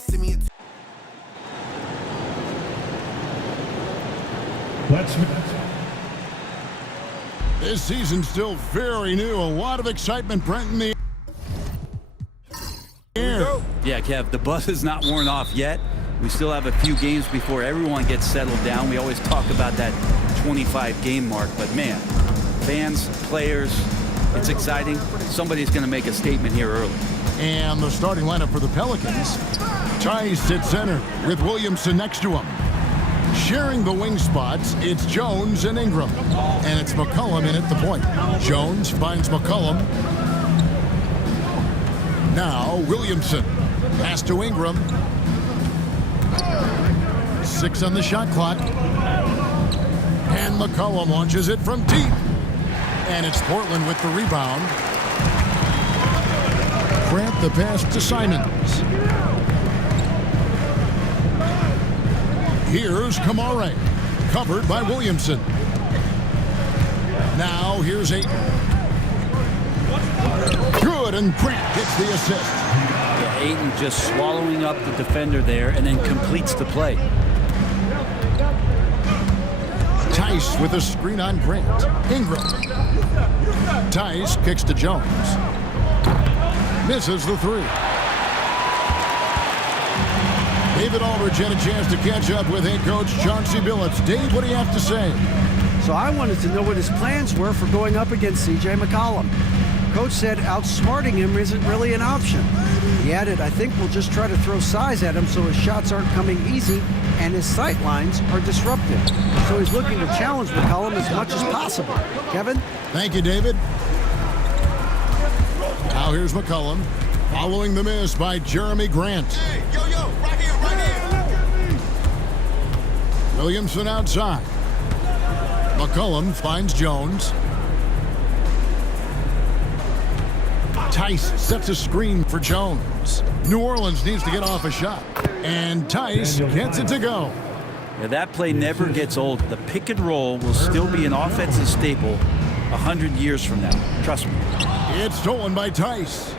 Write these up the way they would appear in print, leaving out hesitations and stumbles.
send me a This season's still very new. A lot of excitement, Brent, in the air. Yeah, Kev, the buzz is not worn off yet. We still have a few games before everyone gets settled down. We always talk about that 25-game mark, but man, fans, players, it's exciting. Somebody's going to make a statement here early. And the starting lineup for the Pelicans. Tice at center with Williamson next to him. Sharing the wing spots, it's Jones and Ingram. And it's McCollum in at the point. Jones finds McCollum. Now Williamson. Pass to Ingram. 6 on the shot clock. And McCollum launches it from deep. And it's Portland with the rebound. Grant the pass to Simons. Here's Kamare, covered by Williamson. Now here's Ayton. Good, and Grant gets the assist. Yeah, Ayton just swallowing up the defender there and then completes the play. Tice with a screen on Grant. Ingram. Tice kicks to Jones. Misses the three. David Aldridge had a chance to catch up with head coach Chauncey Billups. Dave, what do you have to say? So I wanted to know what his plans were for going up against C.J. McCollum. Coach said outsmarting him isn't really an option. He added, I think we'll just try to throw size at him so his shots aren't coming easy and his sight lines are disruptive. So he's looking to challenge McCollum as much as possible. Kevin? Thank you, David. Now here's McCollum, following the miss by Jeremy Grant. Hey, yo, right here. Williamson outside. McCollum finds Jones. Tice sets a screen for Jones. New Orleans needs to get off a shot. And Tice gets it to go. Yeah, that play never gets old. The pick and roll will still be an offensive staple 100 years from now. Trust me. It's stolen by Tice.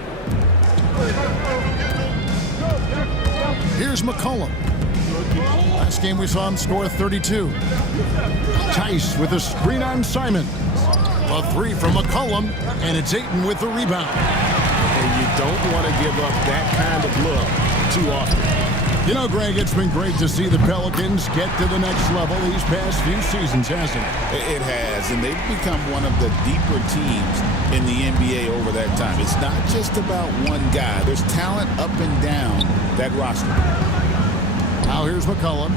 Here's McCollum. Last game we saw him score 32. Tice with a screen on Simon. A three from McCollum, and it's Ayton with the rebound. And you don't want to give up that kind of look too often. You know, Greg, it's been great to see the Pelicans get to the next level these past few seasons, hasn't it? It has, and they've become one of the deeper teams in the NBA over that time. It's not just about one guy. There's talent up and down that roster. Now here's McCollum.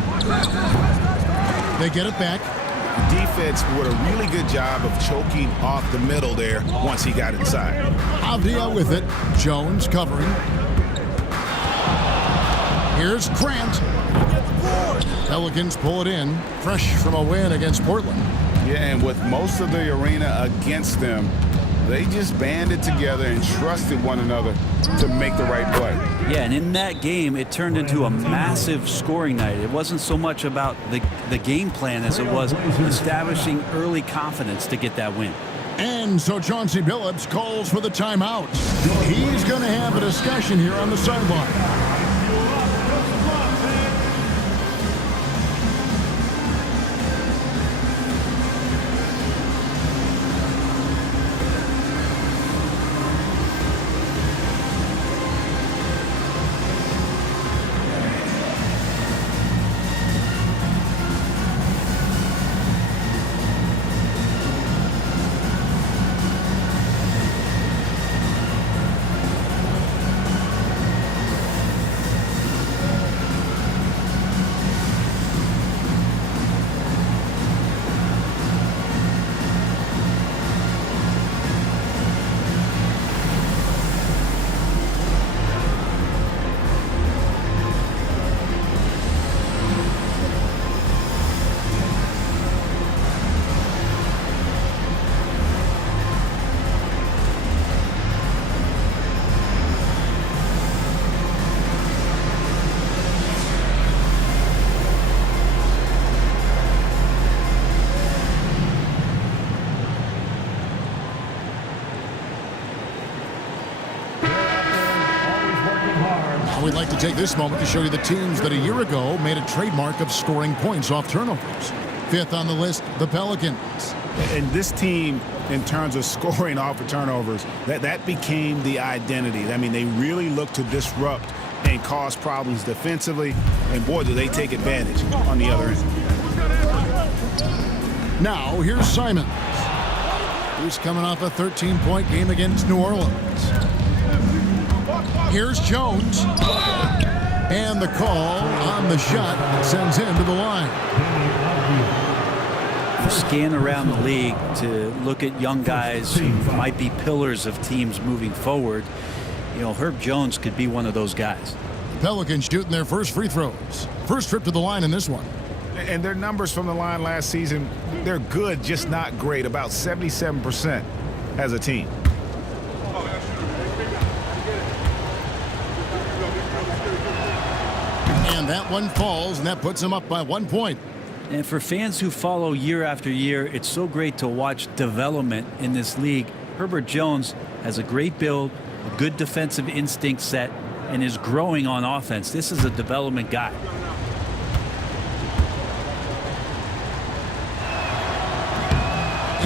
They get it back. The defense did a really good job of choking off the middle there once he got inside. Avdia with it. Jones covering. Here's Grant. Pelicans pull it in, fresh from a win against Portland. Yeah, and with most of the arena against them, they just banded together and trusted one another to make the right play. Yeah, and in that game, it turned into a massive scoring night. It wasn't so much about the game plan as it was establishing early confidence to get that win. And so Chauncey Billups calls for the timeout. He's going to have a discussion here on the sideline. And we'd like to take this moment to show you the teams that a year ago made a trademark of scoring points off turnovers. Fifth on the list, the Pelicans. And this team, in terms of scoring off of turnovers, that became the identity. I mean, they really look to disrupt and cause problems defensively, and boy, do they take advantage on the other end. Now, here's Simons. He's coming off a 13-point game against New Orleans. Here's Jones. And the call on the shot that sends him to the line. You scan around the league to look at young guys who might be pillars of teams moving forward. You know, Herb Jones could be one of those guys. Pelicans shooting their first free throws. First trip to the line in this one. And their numbers from the line last season, they're good, just not great. About 77% as a team. And that one falls, and that puts them up by 1 point. And for fans who follow year after year, it's so great to watch development in this league. Herbert Jones has a great build, a good defensive instinct set, and is growing on offense. This is a development guy.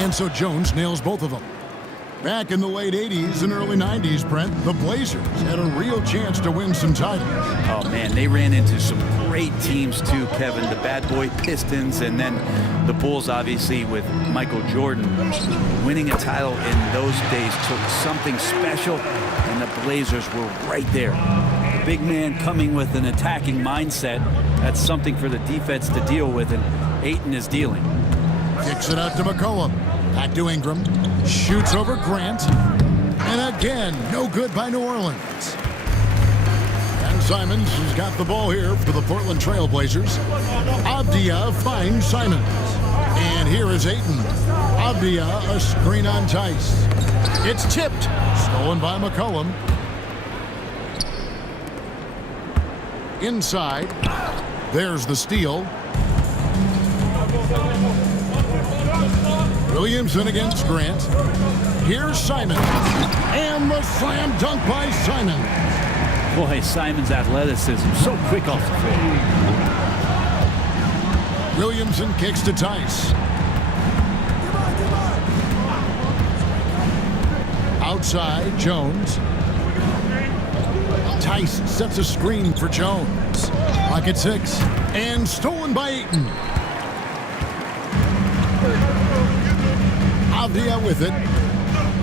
And so Jones nails both of them. Back in the late 80s and early 90s, Brent, the Blazers had a real chance to win some titles. Oh, man, they ran into some great teams, too, Kevin. The bad boy Pistons, and then the Bulls, obviously, with Michael Jordan. Winning a title in those days took something special, and the Blazers were right there. The big man coming with an attacking mindset. That's something for the defense to deal with, and Ayton is dealing. Kicks it out to McCollum. Back to Ingram. Shoots over Grant. And again, no good by New Orleans. And Simons has got the ball here for the Portland Trail Blazers. Avdia finds Simons. And here is Ayton. Avdia, a screen on Tice. It's tipped. Stolen by McCollum. Inside. There's the steal. Williamson against Grant. Here's Simons. And the slam dunk by Simons. Boy, Simons' athleticism so quick off the field. Williamson kicks to Tice. Outside, Jones. Tice sets a screen for Jones. Pocket 6. And stolen by Ayton. Avdia with it.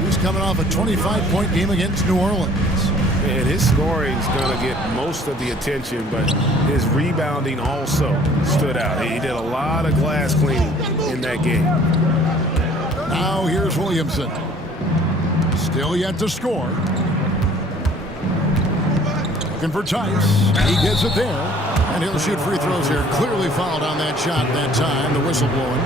He's coming off a 25-point game against New Orleans. And his scoring is going to get most of the attention, but his rebounding also stood out. He did a lot of glass cleaning in that game. Now here's Williamson. Still yet to score. Looking for Tice. He gets it there. And he'll shoot free throws here. Clearly fouled on that shot that time. The whistle blowing.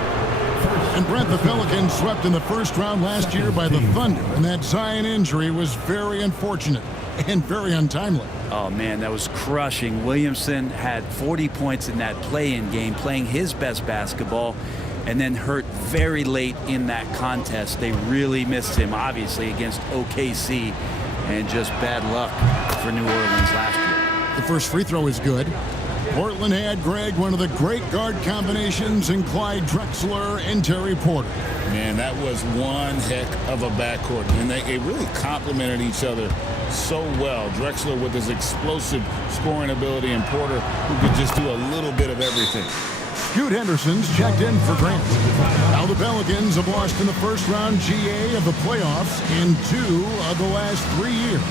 And Brent, the Pelicans swept in the first round last year by the Thunder. And that Zion injury was very unfortunate and very untimely. Oh, man, that was crushing. Williamson had 40 points in that play-in game, playing his best basketball, and then hurt very late in that contest. They really missed him, obviously, against OKC, and just bad luck for New Orleans last year. The first free throw is good. Portland had, Greg, one of the great guard combinations in Clyde Drexler and Terry Porter. Man, that was one heck of a backcourt. And they really complemented each other so well. Drexler with his explosive scoring ability and Porter who could just do a little bit of everything. Scoot Henderson's checked in for Grant. Now the Pelicans have lost in the first round GA of the playoffs in 2 of the last 3 years.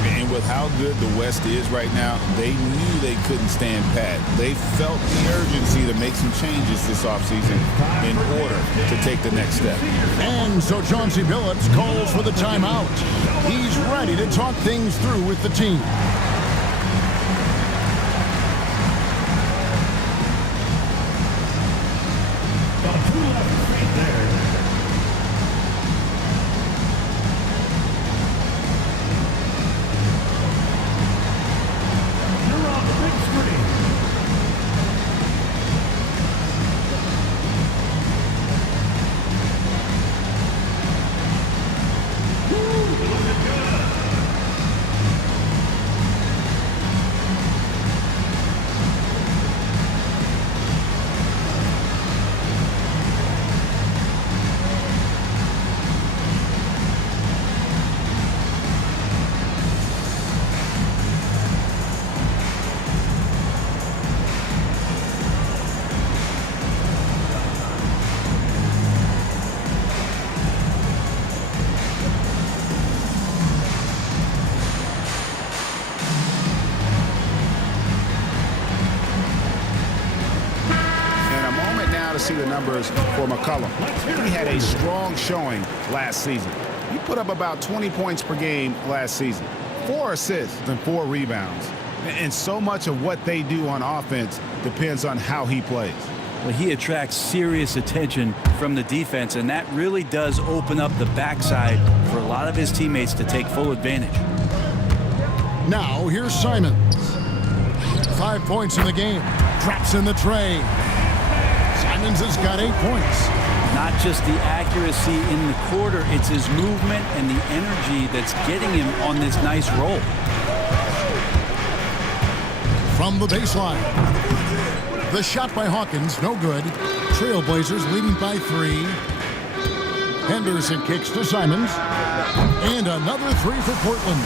And with how good the West is right now, they knew they couldn't stand pat. They felt the urgency to make some changes this offseason in order to take the next step. And so Chauncey Billups calls for the timeout. He's ready to talk things through with the team. numbers for McCollum. He had a strong showing last season. He put up about 20 points per game last season, 4 assists and 4 rebounds. And so much of what they do on offense depends on how he plays. Well, he attracts serious attention from the defense, and that really does open up the backside for a lot of his teammates to take full advantage. Now, here's Simons. 5 points in the game. Drops in the tray. Simons has got 8 points. Not just the accuracy in the quarter, it's his movement and the energy that's getting him on this nice roll. From the baseline. The shot by Hawkins, no good. Trailblazers leading by 3. Henderson kicks to Simons. And another 3 for Portland.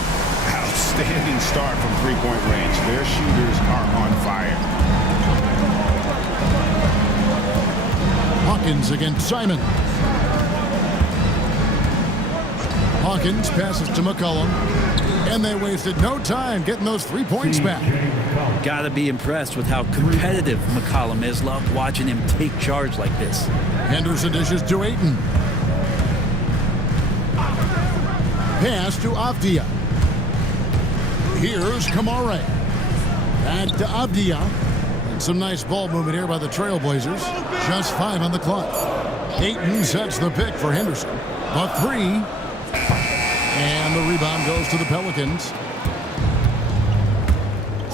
Outstanding start from three-point range. Their shooters are on fire. Hawkins against Simon. Hawkins passes to McCollum. And they wasted no time getting those 3 points back. Got to be impressed with how competitive McCollum is. Love watching him take charge like this. Henderson dishes to Ayton. Pass to Avdia. Here's Kamare. Back to Avdia. And some nice ball movement here by the Trailblazers. Just 5 on the clock. Ayton sets the pick for Henderson. The 3. And the rebound goes to the Pelicans.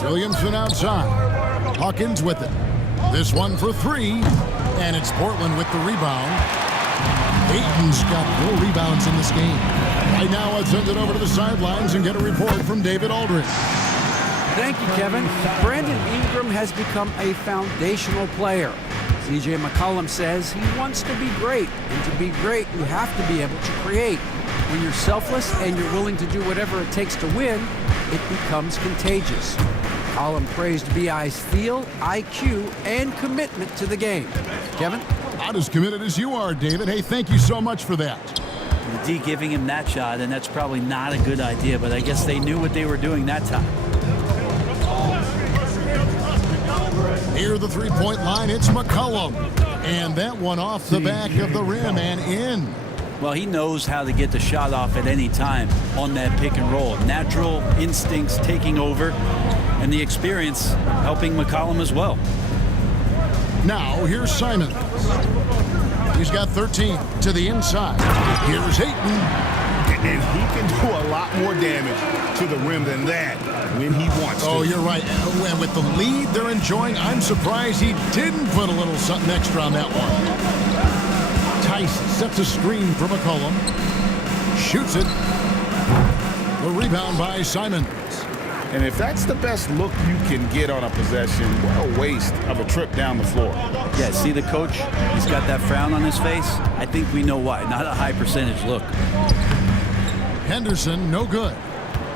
Williamson outside. Hawkins with it. This one for 3. And it's Portland with the rebound. Ayton's got 4 rebounds in this game. Right now, let's send it over to the sidelines and get a report from David Aldridge. Thank you, Kevin. Brandon Ingram has become a foundational player. C.J. McCollum says he wants to be great. And to be great, you have to be able to create. When you're selfless and you're willing to do whatever it takes to win, it becomes contagious. McCollum praised B.I.'s feel, IQ, and commitment to the game. Kevin? Not as committed as you are, David. Hey, thank you so much for that. The D giving him that shot, and that's probably not a good idea, but I guess they knew what they were doing that time. Near the three-point line, it's McCollum. And that one off the back of the rim and in. Well, he knows how to get the shot off at any time on that pick and roll. Natural instincts taking over, and the experience helping McCollum as well. Now, here's Simons. He's got 13 to the inside. Here's Ayton. And he can do a lot more damage to the rim than that when he wants to. Oh, you're right. And with the lead they're enjoying, I'm surprised he didn't put a little something extra on that one. Tice sets a screen for McCollum. Shoots it. The rebound by Simons. And if that's the best look you can get on a possession, what a waste of a trip down the floor. Yeah, see the coach? He's got that frown on his face. I think we know why. Not a high percentage look. Henderson, no good.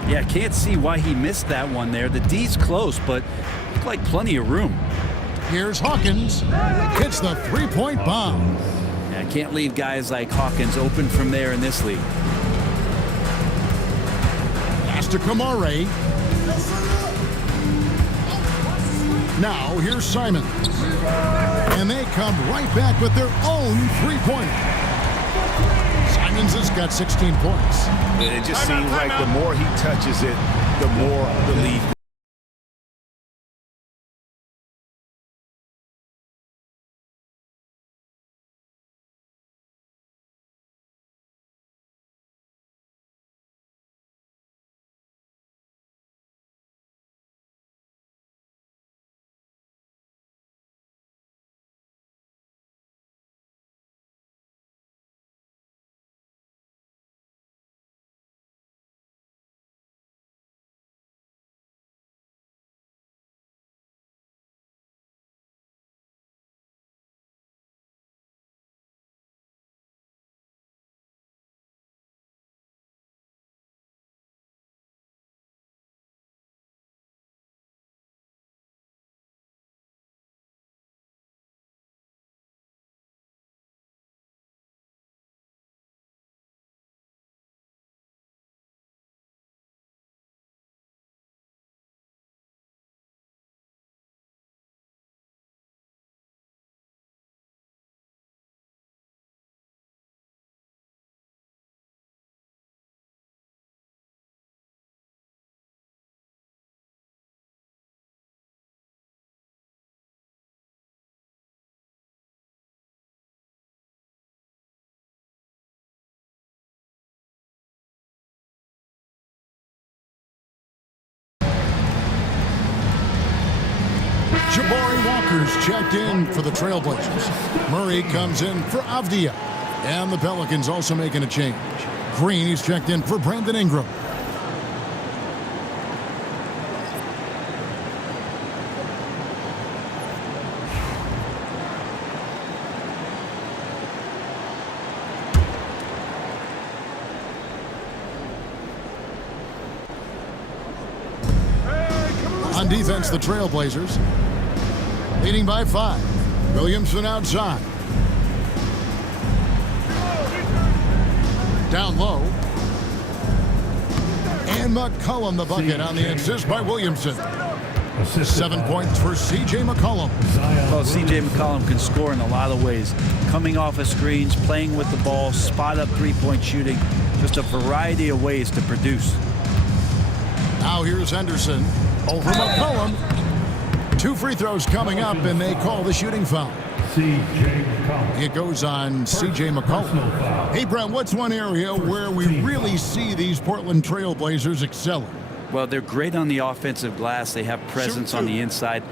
Yeah, can't see why he missed that one there. The D's close, but looked like plenty of room. Here's Hawkins. Hits the three-point bomb. Yeah, can't leave guys like Hawkins open from there in this league. Pass to Kamare. Now, here's Simons. And they come right back with their own three-pointer. Simons has got 16 points. It just seems like the more he touches it, the more the lead Walker's checked in for the Trailblazers. Murray comes in for Avdia. And the Pelicans also making a change. Green is checked in for Brandon Ingram. On defense, the Trailblazers leading by 5. Williamson outside. Down low. And McCollum the bucket on the assist by Williamson. 7 points for C.J. McCollum. Well, C.J. McCollum can score in a lot of ways. Coming off of screens, playing with the ball, spot-up three-point shooting. Just a variety of ways to produce. Now here's Henderson over McCollum. 2 free throws coming up, and they call the shooting foul. C.J. McCollum. It goes on C.J. McCollum. Hey, Brent, what's one area where we really see these Portland Trailblazers excelling? Well, they're great on the offensive glass. They have presence on the inside.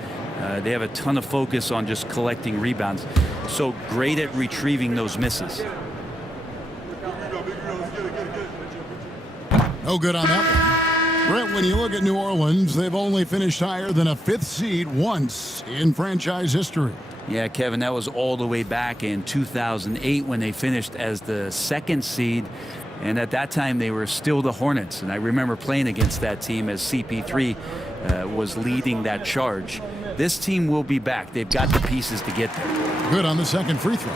They have a ton of focus on just collecting rebounds. So great at retrieving those misses. No good on that one. Brent, when you look at New Orleans, they've only finished higher than a 5th seed once in franchise history. Yeah, Kevin, that was all the way back in 2008 when they finished as the 2nd seed. And at that time, they were still the Hornets. And I remember playing against that team as CP3 was leading that charge. This team will be back. They've got the pieces to get there. Good on the second free throw.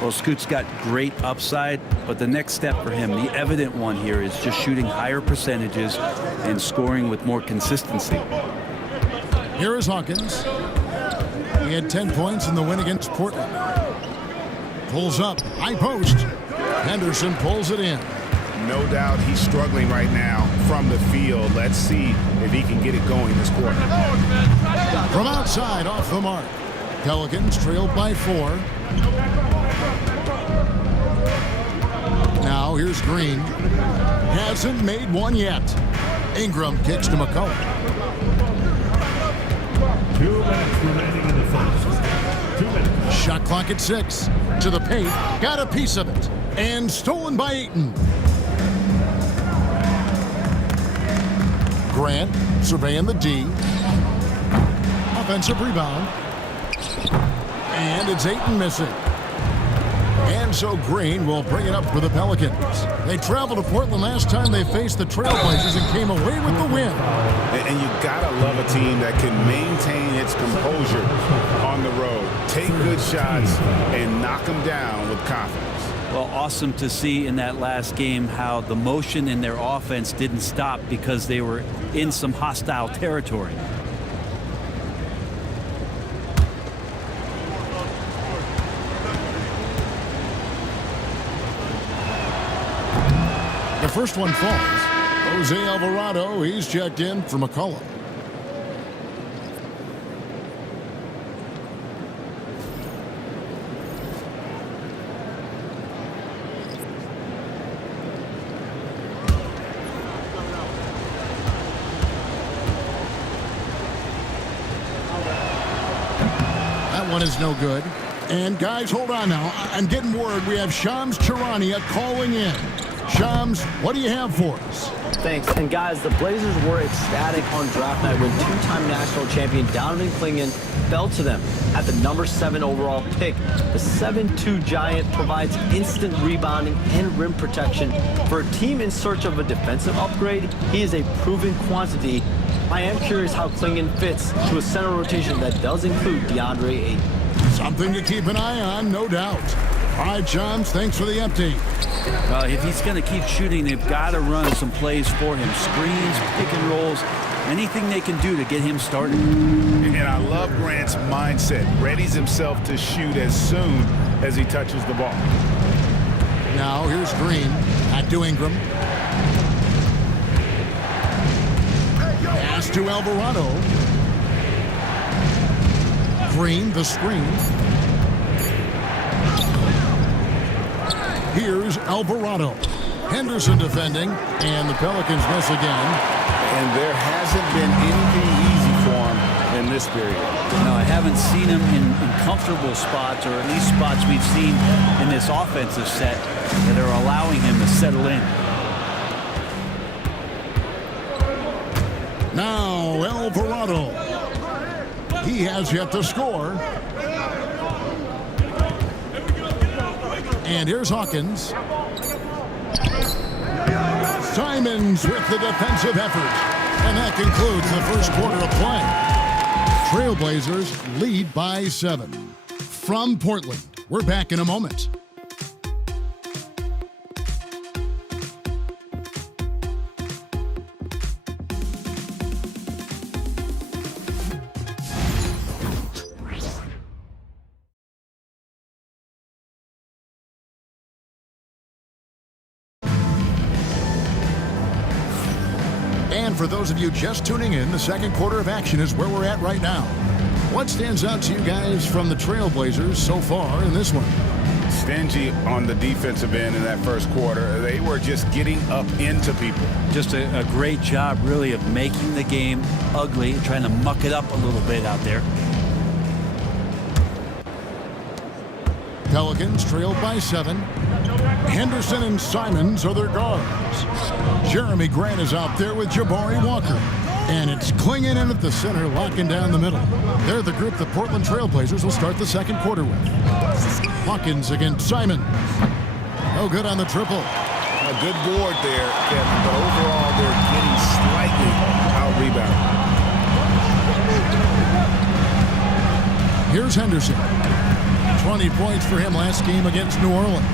Well, Scoot's got great upside, but the next step for him, the evident one here, is just shooting higher percentages and scoring with more consistency. Here is Hawkins. He had 10 points in the win against Portland. Pulls up, high post. Henderson pulls it in. No doubt he's struggling right now from the field. Let's see if he can get it going this quarter. From outside, off the mark. Pelicans trailed by 4. Now here's Green. Hasn't made one yet. Ingram kicks to McCollum. 2 minutes remaining in the first. 2 minutes. Shot clock at 6. To the paint. Got a piece of it. And stolen by Ayton. Grant surveying the D. Offensive rebound. And it's Ayton missing. And so Green will bring it up for the Pelicans. They traveled to Portland last time they faced the Trailblazers and came away with the win. And you gotta love a team that can maintain its composure on the road, take good shots, and knock them down with confidence. Well, awesome to see in that last game how the motion in their offense didn't stop because they were in some hostile territory. The first one falls. Jose Alvarado, he's checked in for McCollum. That one is no good. And guys, hold on now. I'm getting word we have Shams Charania calling in. Shams, what do you have for us? Thanks. And guys, the Blazers were ecstatic on draft night when 2-time national champion Donovan Clingan fell to them at the number 7 overall pick. The 7'2" giant provides instant rebounding and rim protection. For a team in search of a defensive upgrade, he is a proven quantity. I am curious how Clingan fits to a center rotation that does include DeAndre Ayton. Something to keep an eye on, no doubt. All right, Shams, thanks for the update. Well, if he's going to keep shooting, they've got to run some plays for him. Screens, pick and rolls, anything they can do to get him started. And I love Grant's mindset. Readies himself to shoot as soon as he touches the ball. Now here's Green. Back to Ingram. Pass to Alvarado. Green, the screen. Here's Alvarado. Henderson defending, and the Pelicans miss again. And there hasn't been anything easy for him in this period. No, I haven't seen him in comfortable spots, or at least spots we've seen in this offensive set that are allowing him to settle in. Now Alvarado. He has yet to score. And here's Hawkins. Simons with the defensive effort. And that concludes the first quarter of play. Trailblazers lead by 7. From Portland, we're back in a moment. And for those of you just tuning in, the second quarter of action is where we're at right now. What stands out to you guys from the Trailblazers so far in this one? Stingy on the defensive end in that first quarter. They were just getting up into people. Just a great job, really, of making the game ugly, trying to muck it up a little bit out there. Pelicans trailed by 7. Henderson and Simons are their guards. Jeremy Grant is out there with Jabari Walker. And it's Klingon in at the center, locking down the middle. They're the group the Portland Trailblazers will start the second quarter with. Hawkins against Simons. No good on the triple. A good board there, Kevin, but overall they're getting slightly out-rebounded. Here's Henderson. 20 points for him last game against New Orleans.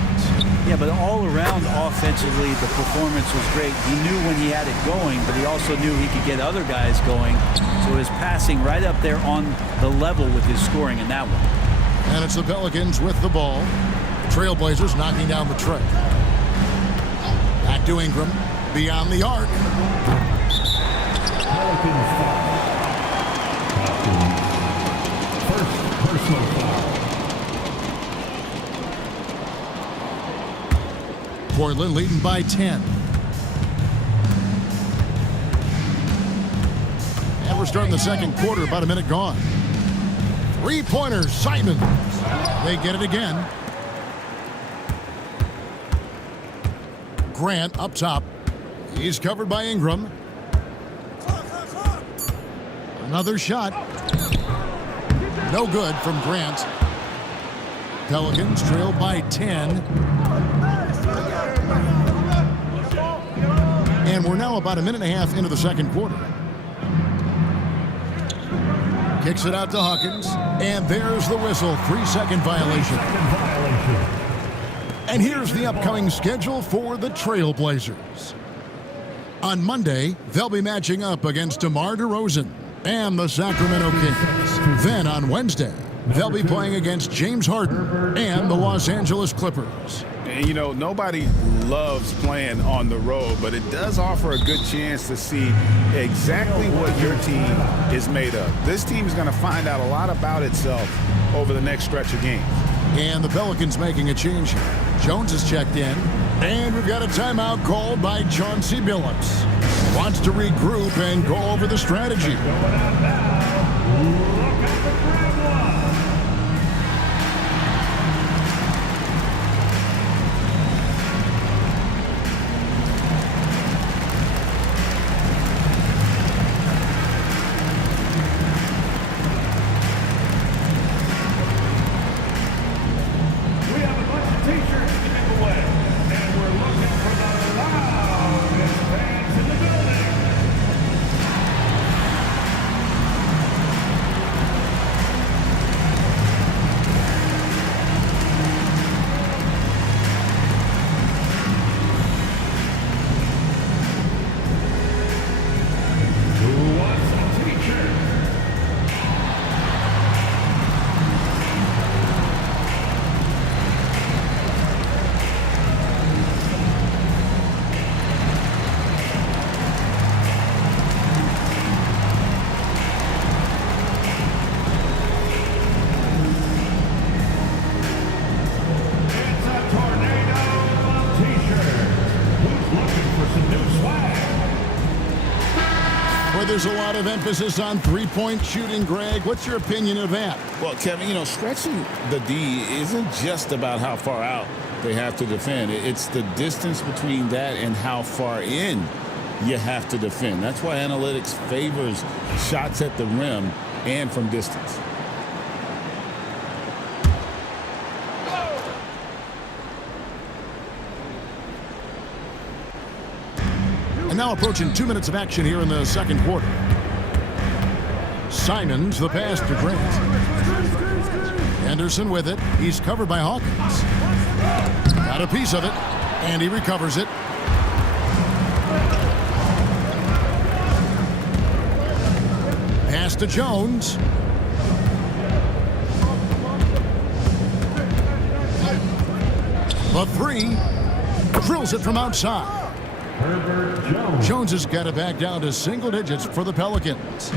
Yeah, but all around offensively, the performance was great. He knew when he had it going, but he also knew he could get other guys going. So his passing right up there on the level with his scoring in that one. And it's the Pelicans with the ball. Trailblazers knocking down the tray. Back to Ingram. Beyond the arc. Pelicans foul. First personal foul. Portland leading by 10. And we're starting the second quarter, about a minute gone. Three-pointers, Simons. They get it again. Grant up top. He's covered by Ingram. Another shot. No good from Grant. Pelicans trail by 10. And we're now about a minute and a half into the second quarter. Kicks it out to Hawkins. And there's the whistle. 3-second violation. And here's the upcoming schedule for the Trailblazers. On Monday, they'll be matching up against DeMar DeRozan and the Sacramento Kings. Then on Wednesday, they'll be playing against James Harden and the Los Angeles Clippers. And, you know, nobody loves playing on the road, but it does offer a good chance to see exactly what your team is made of. This team is going to find out a lot about itself over the next stretch of games. And the Pelicans making a change here. Jones is checked in. And we've got a timeout called by Chauncey Billups. Wants to regroup and go over the strategy. Where there's a lot of emphasis on three-point shooting, Greg. What's your opinion of that? Well, Kevin, stretching the D isn't just about how far out they have to defend. It's the distance between that and how far in you have to defend. That's why analytics favors shots at the rim and from distance. And now approaching 2 minutes of action here in the second quarter. Simons the pass to Grant. Henderson with it. He's covered by Hawkins. Got a piece of it, and he recovers it. Pass to Jones. The three. Drills it from outside. Jones has got it back down to single digits for the Pelicans.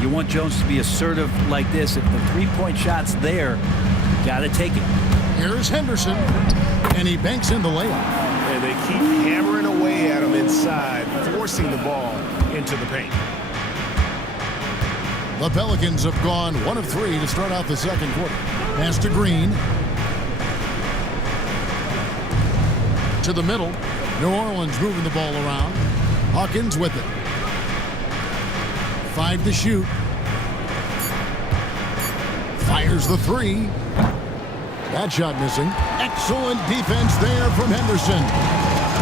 You want Jones to be assertive like this. If the three-point shot's there, got to take it. Here's Henderson, and he banks in the layup. And they keep hammering away at him inside, forcing the ball into the paint. The Pelicans have gone 1 of 3 to start out the second quarter. Pass to Green. To the middle. New Orleans moving the ball around. Hawkins with it. 5 to shoot. Fires the 3. That shot missing. Excellent defense there from Henderson.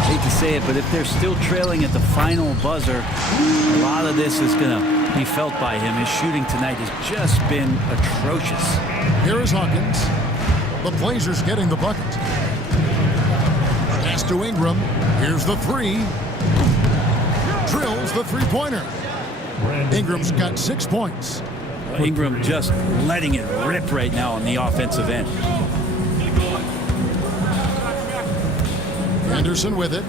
Hate to say it, but if they're still trailing at the final buzzer, a lot of this is going to be felt by him. His shooting tonight has just been atrocious. Here is Hawkins. The Blazers getting the bucket. Pass to Ingram. Here's the 3. Drills the three-pointer. Ingram's got 6 points. Ingram just letting it rip right now on the offensive end. Henderson with it.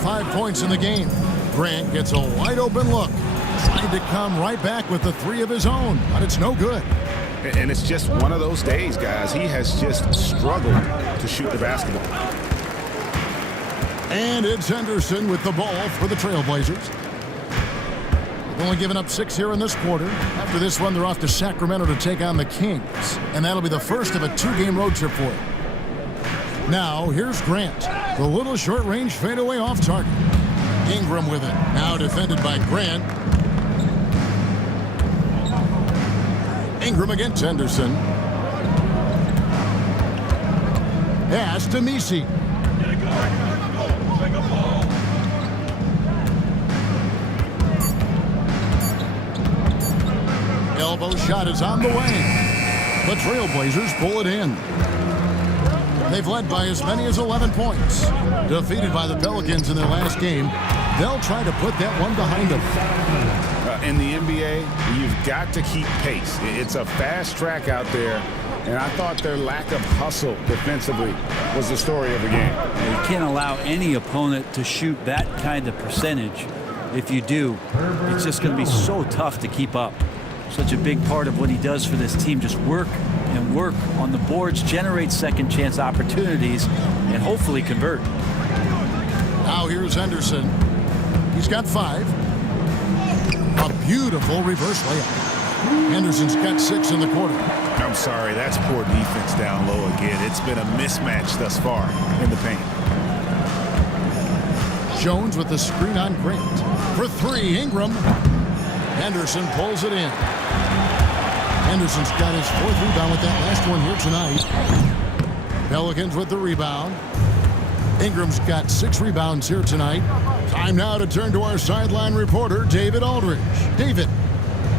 5 points in the game. Grant gets a wide open look. Trying to come right back with the 3 of his own, but it's no good. And it's just one of those days, guys. He has just struggled to shoot the basketball. And it's Henderson with the ball for the Trailblazers. They've only given up 6 here in this quarter. After this one, they're off to Sacramento to take on the Kings. And that'll be the first of a 2-game road trip for them. Now, here's Grant. The little short-range fadeaway off target. Ingram with it. Now defended by Grant. Ingram against Henderson. Pass to Messi. Elbow shot is on the way. The Trailblazers pull it in. They've led by as many as 11 points. Defeated by the Pelicans in their last game, they'll try to put that one behind them. In the NBA, you've got to keep pace. It's a fast track out there, and I thought their lack of hustle defensively was the story of the game. You can't allow any opponent to shoot that kind of percentage. If you do, it's just going to be so tough to keep up. Such a big part of what he does for this team, just work and work on the boards, generate second chance opportunities, and hopefully convert. Now here's Henderson. He's got 5. A beautiful reverse layup. Henderson's got 6 in the quarter. I'm sorry, that's poor defense down low again. It's been a mismatch thus far in the paint. Jones with the screen on Grant. For 3, Ingram. Henderson pulls it in. Henderson's got his 4th rebound with that last one here tonight. Pelicans with the rebound. Ingram's got 6 rebounds here tonight. Time now to turn to our sideline reporter, David Aldridge. David.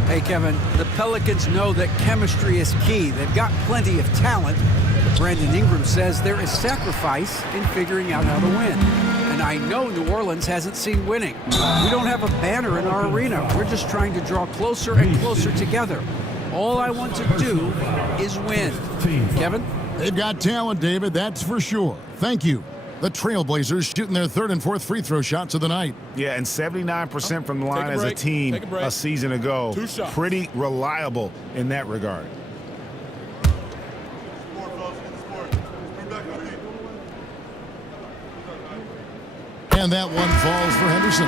Hey, Kevin, the Pelicans know that chemistry is key. They've got plenty of talent. But Brandon Ingram says there is sacrifice in figuring out how to win. And I know New Orleans hasn't seen winning. We don't have a banner in our arena. We're just trying to draw closer and closer together. All I want to do is win. Kevin? They've got talent, David, that's for sure. Thank you. The Trailblazers shooting their 3rd and 4th free throw shots of the night. Yeah, and 79% from the line as a team a season ago. Pretty reliable in that regard. And that one falls for Henderson.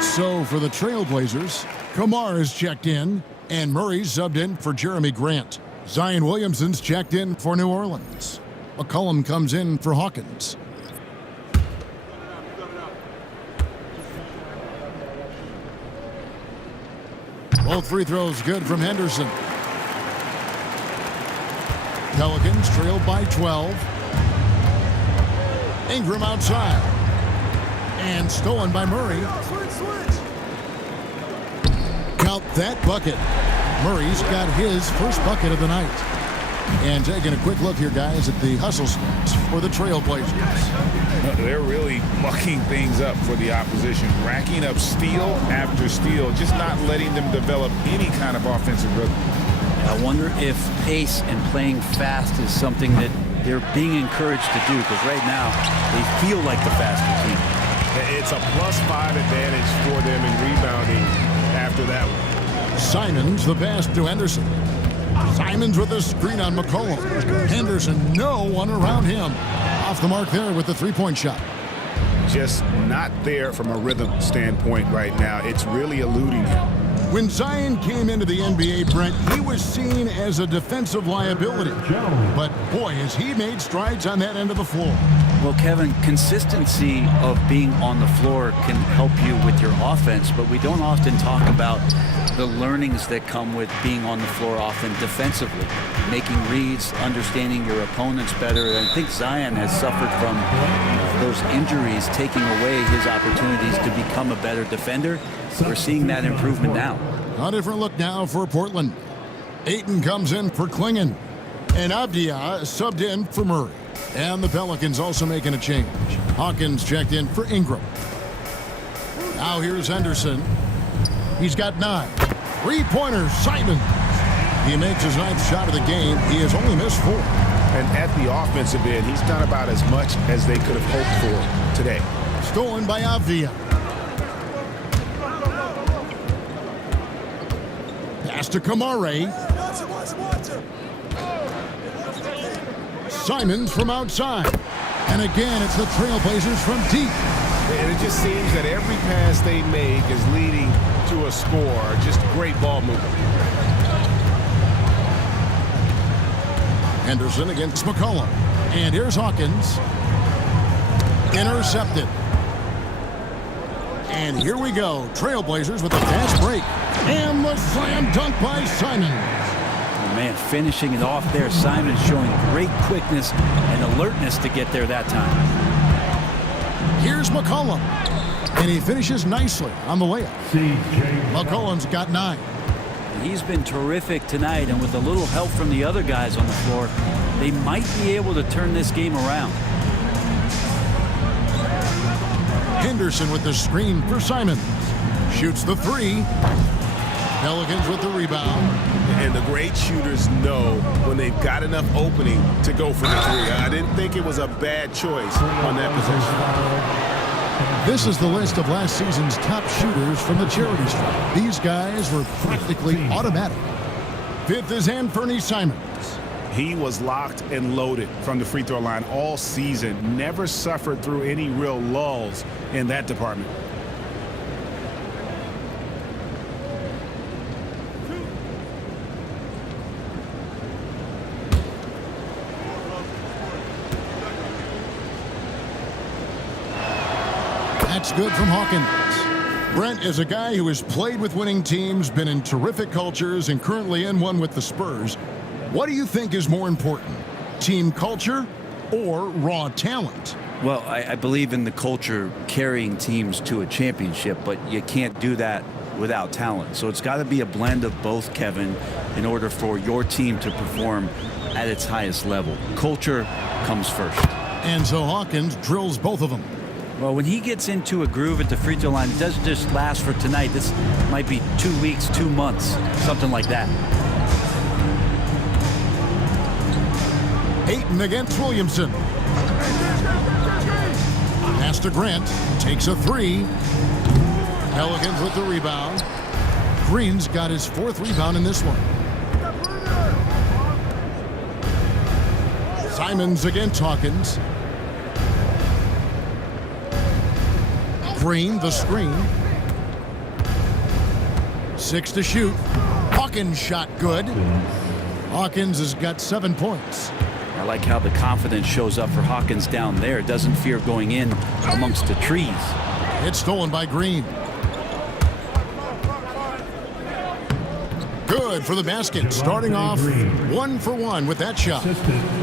So for the Trailblazers, Kamar is checked in, and Murray's subbed in for Jeremy Grant. Zion Williamson's checked in for New Orleans. McCollum comes in for Hawkins. Both free throws good from Henderson. Pelicans trailed by 12. Ingram outside. And stolen by Murray. Count that bucket. Murray's got his first bucket of the night. And taking a quick look here, guys, at the hustle stats for the Trailblazers. They're really mucking things up for the opposition, racking up steal after steal, just not letting them develop any kind of offensive rhythm. I wonder if pace and playing fast is something that they're being encouraged to do, because right now they feel like the faster team. It's a +5 advantage for them in rebounding after that one. Simons the pass to Henderson. Simons with the screen on McCollum. Henderson, no one around him. Off the mark there with the three-point shot. Just not there from a rhythm standpoint right now. It's really eluding him. When Zion came into the NBA, Brent, he was seen as a defensive liability. But boy, has he made strides on that end of the floor. Well, Kevin, consistency of being on the floor can help you with your offense, but we don't often talk about the learnings that come with being on the floor often defensively, making reads, understanding your opponents better. And I think Zion has suffered from those injuries, taking away his opportunities to become a better defender. We're seeing that improvement now. A different look now for Portland. Ayton comes in for Klingon. And Avdia subbed in for Murray. And the Pelicans also making a change. Hawkins checked in for Ingram. Now here's Henderson. He's got 9. Three-pointers, Simons. He makes his 9th shot of the game. He has only missed 4. And at the offensive end, he's done about as much as they could have hoped for today. Stolen by Avdia. Pass to Kamare. Simons from outside. And again, it's the Trailblazers from deep. And it just seems that every pass they make is leading to a score. Just great ball movement. Henderson against McCollum. And here's Hawkins. Intercepted. And here we go. Trailblazers with a fast break. And the slam dunk by Simons. Oh, man, finishing it off there. Simons showing great quickness and alertness to get there that time. Here's McCollum. And he finishes nicely on the layup. McCollum's got 9. He's been terrific tonight, and with a little help from the other guys on the floor, they might be able to turn this game around. Henderson with the screen for Simons. Shoots the 3. Pelicans with the rebound. And the great shooters know when they've got enough opening to go for the 3. I didn't think it was a bad choice on that possession. This is the list of last season's top shooters from the charity stripe. These guys were practically automatic. 5th is Anthony Simons. He was locked and loaded from the free throw line all season. Never suffered through any real lulls in that department. That's good from Hawkins. Brent is a guy who has played with winning teams, been in terrific cultures, and currently in one with the Spurs. What do you think is more important, team culture or raw talent? Well, I believe in the culture carrying teams to a championship, but you can't do that without talent. So it's got to be a blend of both, Kevin, in order for your team to perform at its highest level. Culture comes first. And so Hawkins drills both of them. Well, when he gets into a groove at the free throw line, it doesn't just last for tonight. This might be 2 weeks, 2 months, something like that. Ayton against Williamson. Pass to Grant. Takes a 3. Pelicans with the rebound. Green's got his 4th rebound in this one. Simons against Hawkins. Green, the screen. 6 to shoot. Hawkins shot good. Hawkins has got 7 points. I like how the confidence shows up for Hawkins down there. Doesn't fear going in amongst the trees. It's stolen by Green. Good for the basket. Starting off 1 for 1 with that shot.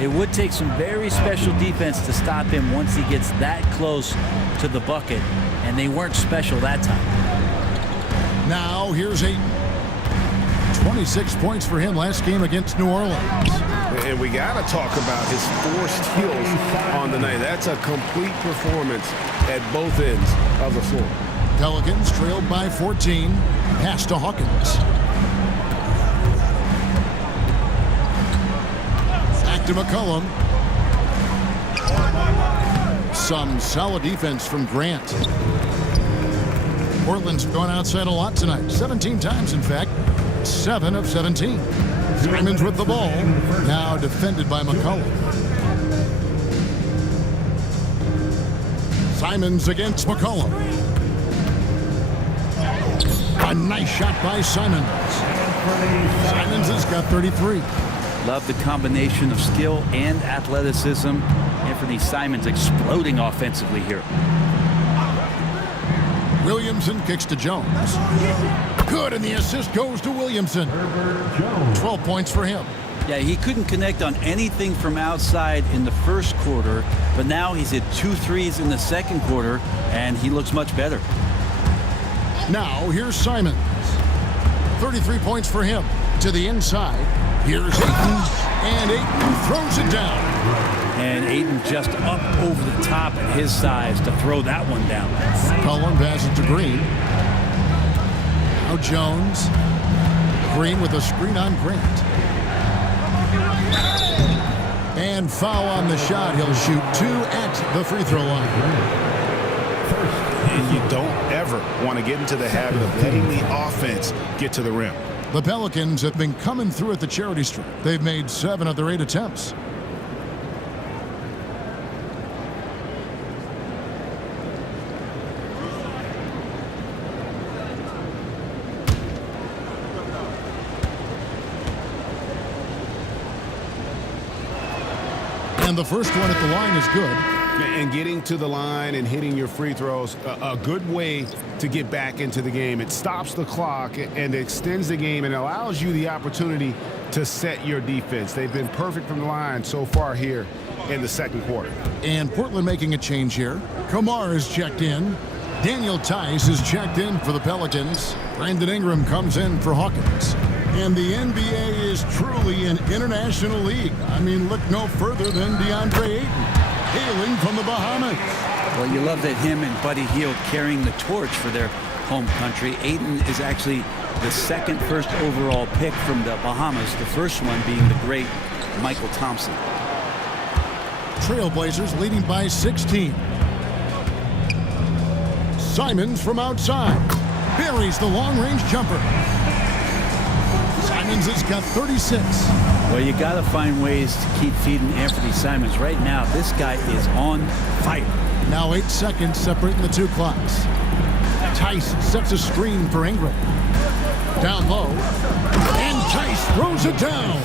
It would take some very special defense to stop him once he gets that close to the bucket, and they weren't special that time. Now here's Ayton. 26 points for him last game against New Orleans. And we got to talk about his 4 steals on the night. That's a complete performance at both ends of the floor. Pelicans trailed by 14. Pass to Hawkins. Back to McCollum. Some solid defense from Grant. Portland's gone outside a lot tonight. 17 times, in fact. 7 of 17. Simons with the ball. Now defended by McCollum. Simons against McCollum. A nice shot by Simons. Simons has got 33. Love the combination of skill and athleticism. Anthony Simons exploding offensively here. Williamson kicks to Jones. Good, and the assist goes to Williamson. 12 points for him. Yeah, he couldn't connect on anything from outside in the first quarter, but now he's hit 2 threes in the second quarter, and he looks much better. Now, here's Simons. 33 points for him. To the inside. Here's Ayton, and Ayton throws it down. And Ayton just up over the top at his size to throw that one down. Cullen passes to Green. Now Jones. Green with a screen on Grant. And foul on the shot. He'll shoot 2 at the free throw line. And you don't ever want to get into the habit of letting the offense get to the rim. The Pelicans have been coming through at the charity stripe. They've made 7 of their 8 attempts. And the first one at the line is good. And getting to the line and hitting your free throws, a good way to get back into the game. It stops the clock and extends the game and allows you the opportunity to set your defense. They've been perfect from the line so far here in the second quarter. And Portland making a change here. Kamar is checked in. Daniel Tice is checked in for the Pelicans. Brandon Ingram comes in for Hawkins. And the NBA is truly an international league. I mean, look no further than DeAndre Ayton, hailing from the Bahamas. Well, you love that him and Buddy Hield carrying the torch for their home country. Ayton is actually the second first overall pick from the Bahamas, the first one being the great Michael Thompson. Trailblazers leading by 16. Simons from outside. Buries the long-range jumper. Simons has got 36. Well, you got to find ways to keep feeding Anthony Simons. Right now, this guy is on fire. Now 8 seconds separating the 2 clocks. Tice sets a screen for Ingram. Down low. And Tice throws it down.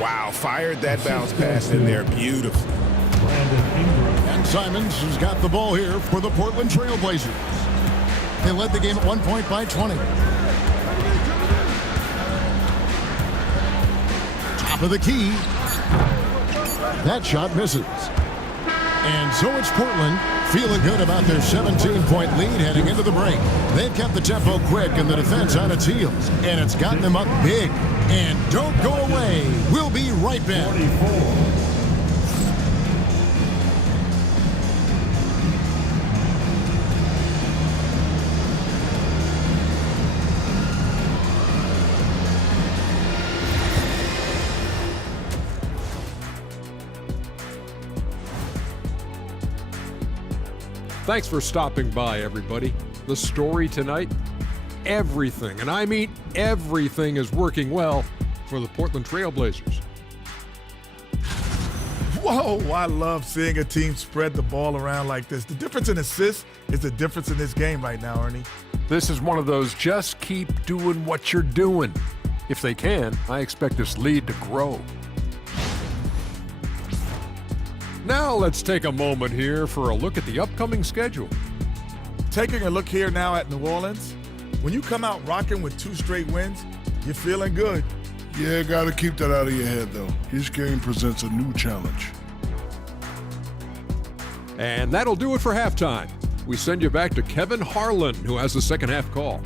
Wow, fired that bounce pass in there beautifully. And Simons has got the ball here for the Portland Trailblazers. They led the game at 1 point by 20. Top of the key. That shot misses. And so it's Portland feeling good about their 17-point lead heading into the break. They've kept the tempo quick and the defense on its heels. And it's gotten them up big. And don't go away. We'll be right back. Thanks for stopping by, everybody. The story tonight, everything, and I mean everything, is working well for the Portland Trailblazers. Whoa, I love seeing a team spread the ball around like this. The difference in assists is the difference in this game right now, Ernie. This is one of those just keep doing what you're doing. If they can, I expect this lead to grow. Now let's take a moment here for a look at the upcoming schedule. Taking a look here now at New Orleans, when you come out rocking with 2 straight wins, you're feeling good. Yeah, got to keep that out of your head, though. Each game presents a new challenge. And that'll do it for halftime. We send you back to Kevin Harlan, who has the second half call.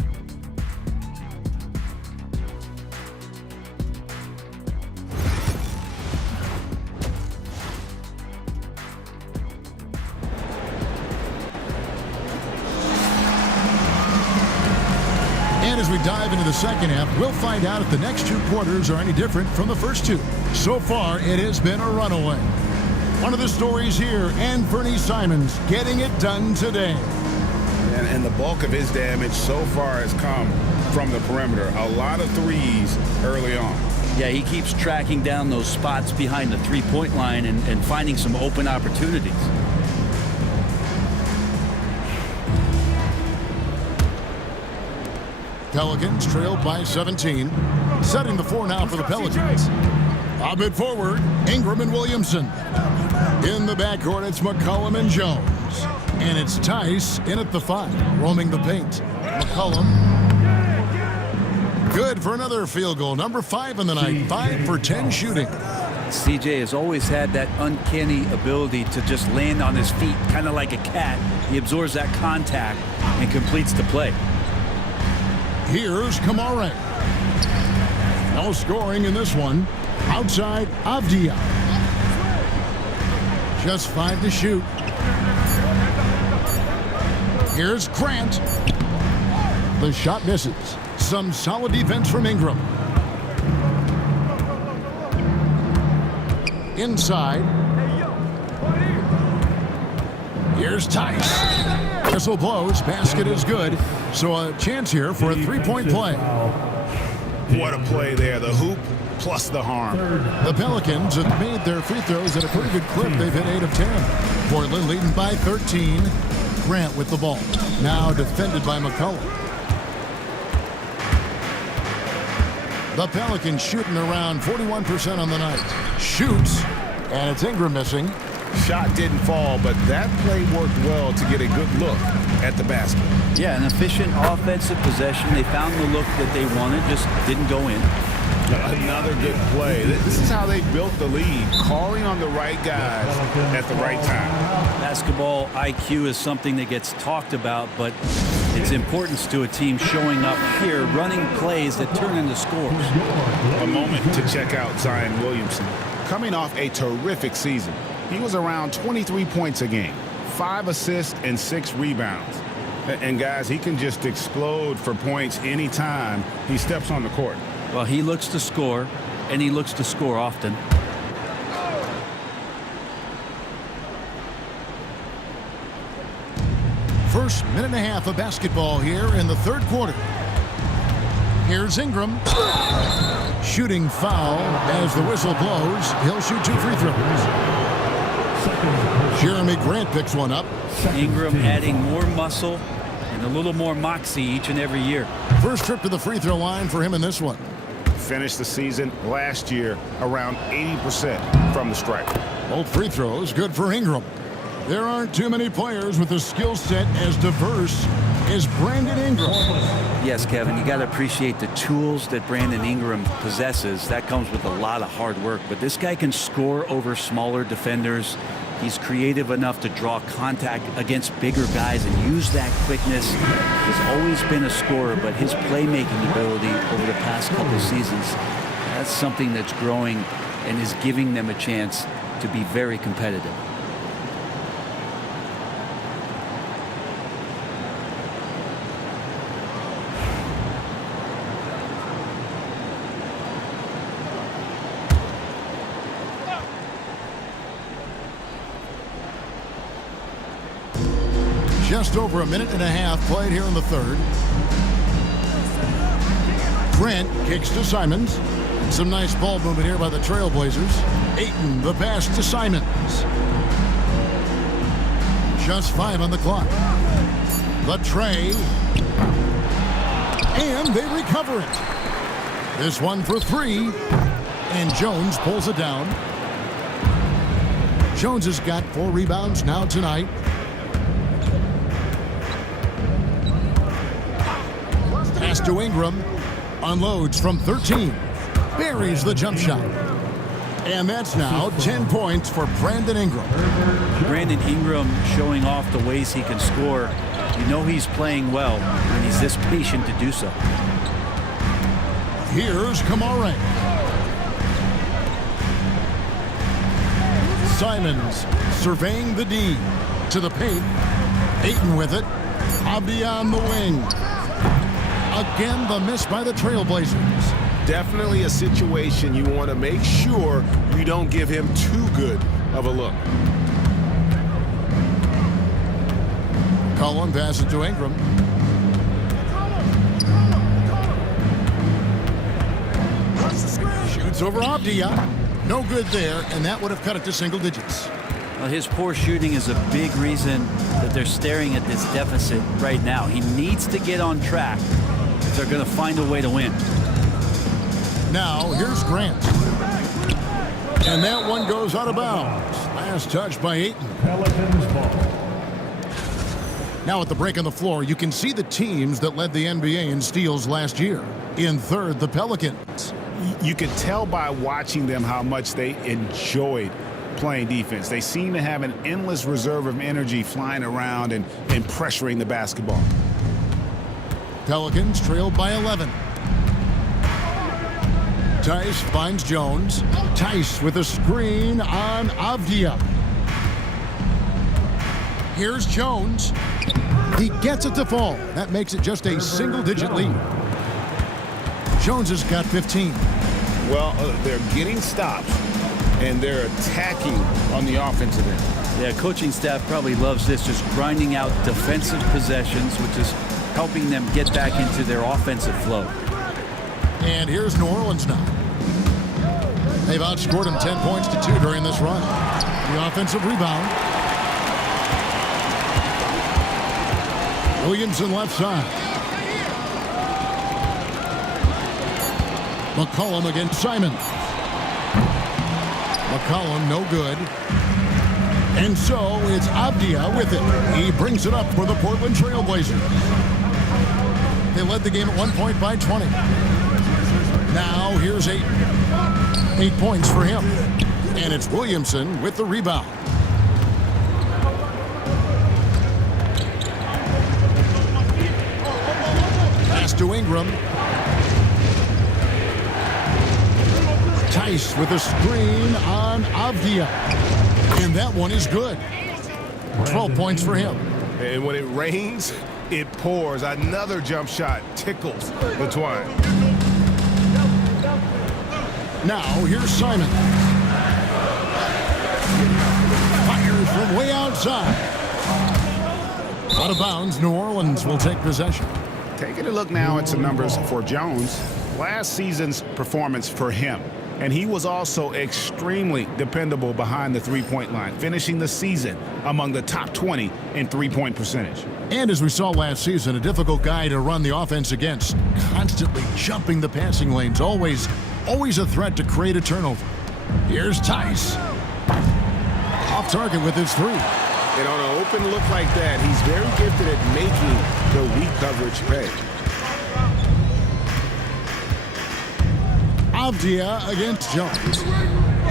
And as we dive into the second half, we'll find out if the next 2 quarters are any different from the first 2. So far, it has been a runaway. One of the stories here, and Bernie Simons getting it done today. And the bulk of his damage so far has come from the perimeter. A lot of threes early on. Yeah, he keeps tracking down those spots behind the three-point line and finding some open opportunities. Pelicans trailed by 17. Setting the floor now for the Pelicans. Lob it forward, Ingram and Williamson. In the backcourt, it's McCollum and Jones. And it's Tice in at the 5, roaming the paint. McCollum. Good for another field goal. Number 5 in the night. 5 for 10 shooting. CJ has always had that uncanny ability to just land on his feet, kind of like a cat. He absorbs that contact and completes the play. Here's Kamara. No scoring in this one. Outside, Avdia. Just 5 to shoot. Here's Grant. The shot misses. Some solid defense from Ingram. Inside. Here's Tice. Whistle blows. Basket is good. So a chance here for a 3-point play. What a play there. The hoop plus the harm. The Pelicans have made their free throws at a pretty good clip. They've hit 8 of 10. Portland leading by 13. Grant with the ball. Now defended by McCollum. The Pelicans shooting around 41% on the night. Shoots, and it's Ingram missing. Shot didn't fall, but that play worked well to get a good look at the basket. Yeah, an efficient offensive possession. They found the look that they wanted, just didn't go in. Another good play. This is how they built the lead, calling on the right guys at the right time. Basketball IQ is something that gets talked about, but its importance to a team showing up here, running plays that turn into scores. A moment to check out Zion Williamson. Coming off a terrific season, he was around 23 points a game, 5 assists and 6 rebounds. And guys, he can just explode for points anytime he steps on the court. Well, he looks to score, and he looks to score often. First minute and a half of basketball here in the third quarter. Here's Ingram. Shooting foul as the whistle blows. He'll shoot 2 free throws. Jeremy Grant picks one up. Ingram adding more muscle and a little more moxie each and every year. First trip to the free throw line for him in this one. Finished the season last year around 80% from the stripe. Both free throws good for Ingram. There aren't too many players with a skill set as diverse as Brandon Ingram. Yes, Kevin, you got to appreciate the tools that Brandon Ingram possesses. That comes with a lot of hard work. But this guy can score over smaller defenders. He's creative enough to draw contact against bigger guys and use that quickness. He's always been a scorer, but his playmaking ability over the past couple seasons, that's something that's growing and is giving them a chance to be very competitive. Just over a minute and a half played here in the third. Grant kicks to Simons. Some nice ball movement here by the Trailblazers. Ayton, the pass to Simons. Just 5 on the clock. The tray. And they recover it. This one for 3. And Jones pulls it down. Jones has got 4 rebounds now tonight. Pass to Ingram. Unloads from 13. Buries the jump shot. And that's now 10 points for Brandon Ingram. Brandon Ingram showing off the ways he can score. You know he's playing well when he's this patient to do so. Here's Kamara. Simons surveying the D. To the paint. Ayton with it. Abdi on the wing. Again, the miss by the Trailblazers. Definitely a situation you want to make sure you don't give him too good of a look. Cullen passes to Ingram. Shoots over Abdia. No good there, and that would have cut it to single digits. Well, his poor shooting is a big reason that they're staring at this deficit right now. He needs to get on track if they're going to find a way to win. Now, here's Grant. And that one goes out of bounds. Last touch by Ayton. Pelicans ball. Now at the break on the floor, you can see the teams that led the NBA in steals last year. In third, the Pelicans. You could tell by watching them how much they enjoyed playing defense. They seem to have an endless reserve of energy flying around and pressuring the basketball. Pelicans trailed by 11. Tice finds Jones. Tice with a screen on Avdia. Here's Jones. He gets it to fall. That makes it just a single-digit lead. Jones has got 15. Well, they're getting stops, and they're attacking on the offensive end. Yeah, coaching staff probably loves this, just grinding out defensive possessions, which is helping them get back into their offensive flow. And here's New Orleans now. They've outscored them 10 points to 2 during this run. The offensive rebound. Williamson left side. McCollum against Simon. McCollum no good. And so it's Abdia with it. He brings it up for the Portland Trailblazers. They led the game at 1 point by 20. Now here's 8. 8 points for him. And it's Williamson with the rebound. Pass to Ingram. Tice with a screen on Avdia. And that one is good. 12 points for him. And when it rains, it pours. Another jump shot tickles the twine. Now, here's Simon. Fires from way outside. Out of bounds, New Orleans will take possession. Taking a look now at some numbers for Jones. Last season's performance for him. And he was also extremely dependable behind the three-point line, finishing the season among the top 20 in three-point percentage. And as we saw last season, a difficult guy to run the offense against. Constantly jumping the passing lanes. Always a threat to create a turnover. Here's Tice. Off target with his 3. And on an open look like that, he's very gifted at making the weak coverage pay. Avdia against Jones.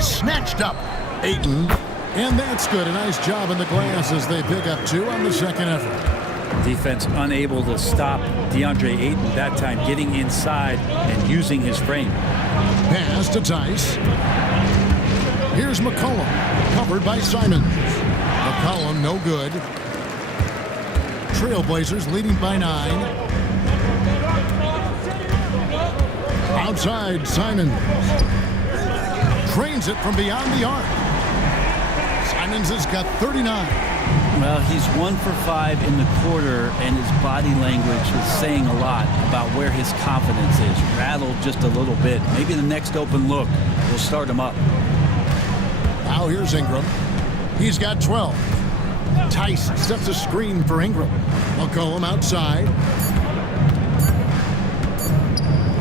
Snatched up. Ayton. And that's good. A nice job in the glass as they pick up 2 on the second effort. Defense unable to stop DeAndre Ayton that time, getting inside and using his frame. Pass to Tice. Here's McCollum. Covered by Simons. McCollum no good. Trailblazers leading by 9. Outside, Simons. Trains it from beyond the arc. Simons has got 39. Well, he's 1 for 5 in the quarter, and his body language is saying a lot about where his confidence is. Rattled just a little bit. Maybe the next open look will start him up. Now here's Ingram. He's got 12. Tice sets a screen for Ingram. McCollum outside.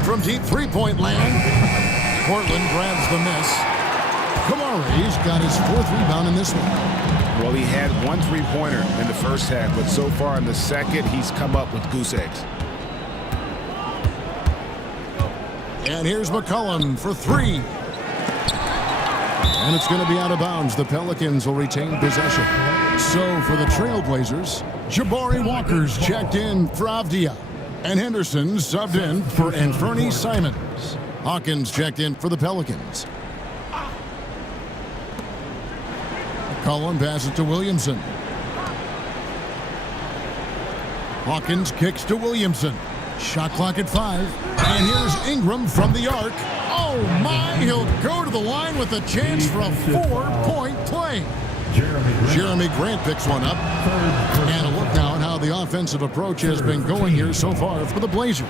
From deep three-point land, Portland grabs the miss. Kamari's got his 4th rebound in this one. Well, he had 1 3-pointer in the first half, but so far in the second, he's come up with goose eggs. And here's McCollum for 3. And it's going to be out of bounds. The Pelicans will retain possession. So for the Trailblazers, Jabari Walker's checked in for Avdia. And Henderson subbed in for Anferni Simons. Hawkins checked in for the Pelicans. McCollum passes to Williamson. Hawkins kicks to Williamson. Shot clock at 5. And here's Ingram from the arc. Oh my, he'll go to the line with a chance for a 4-point play. Jeremy Grant picks one up. And a look now at how the offensive approach has been going here so far for the Blazers.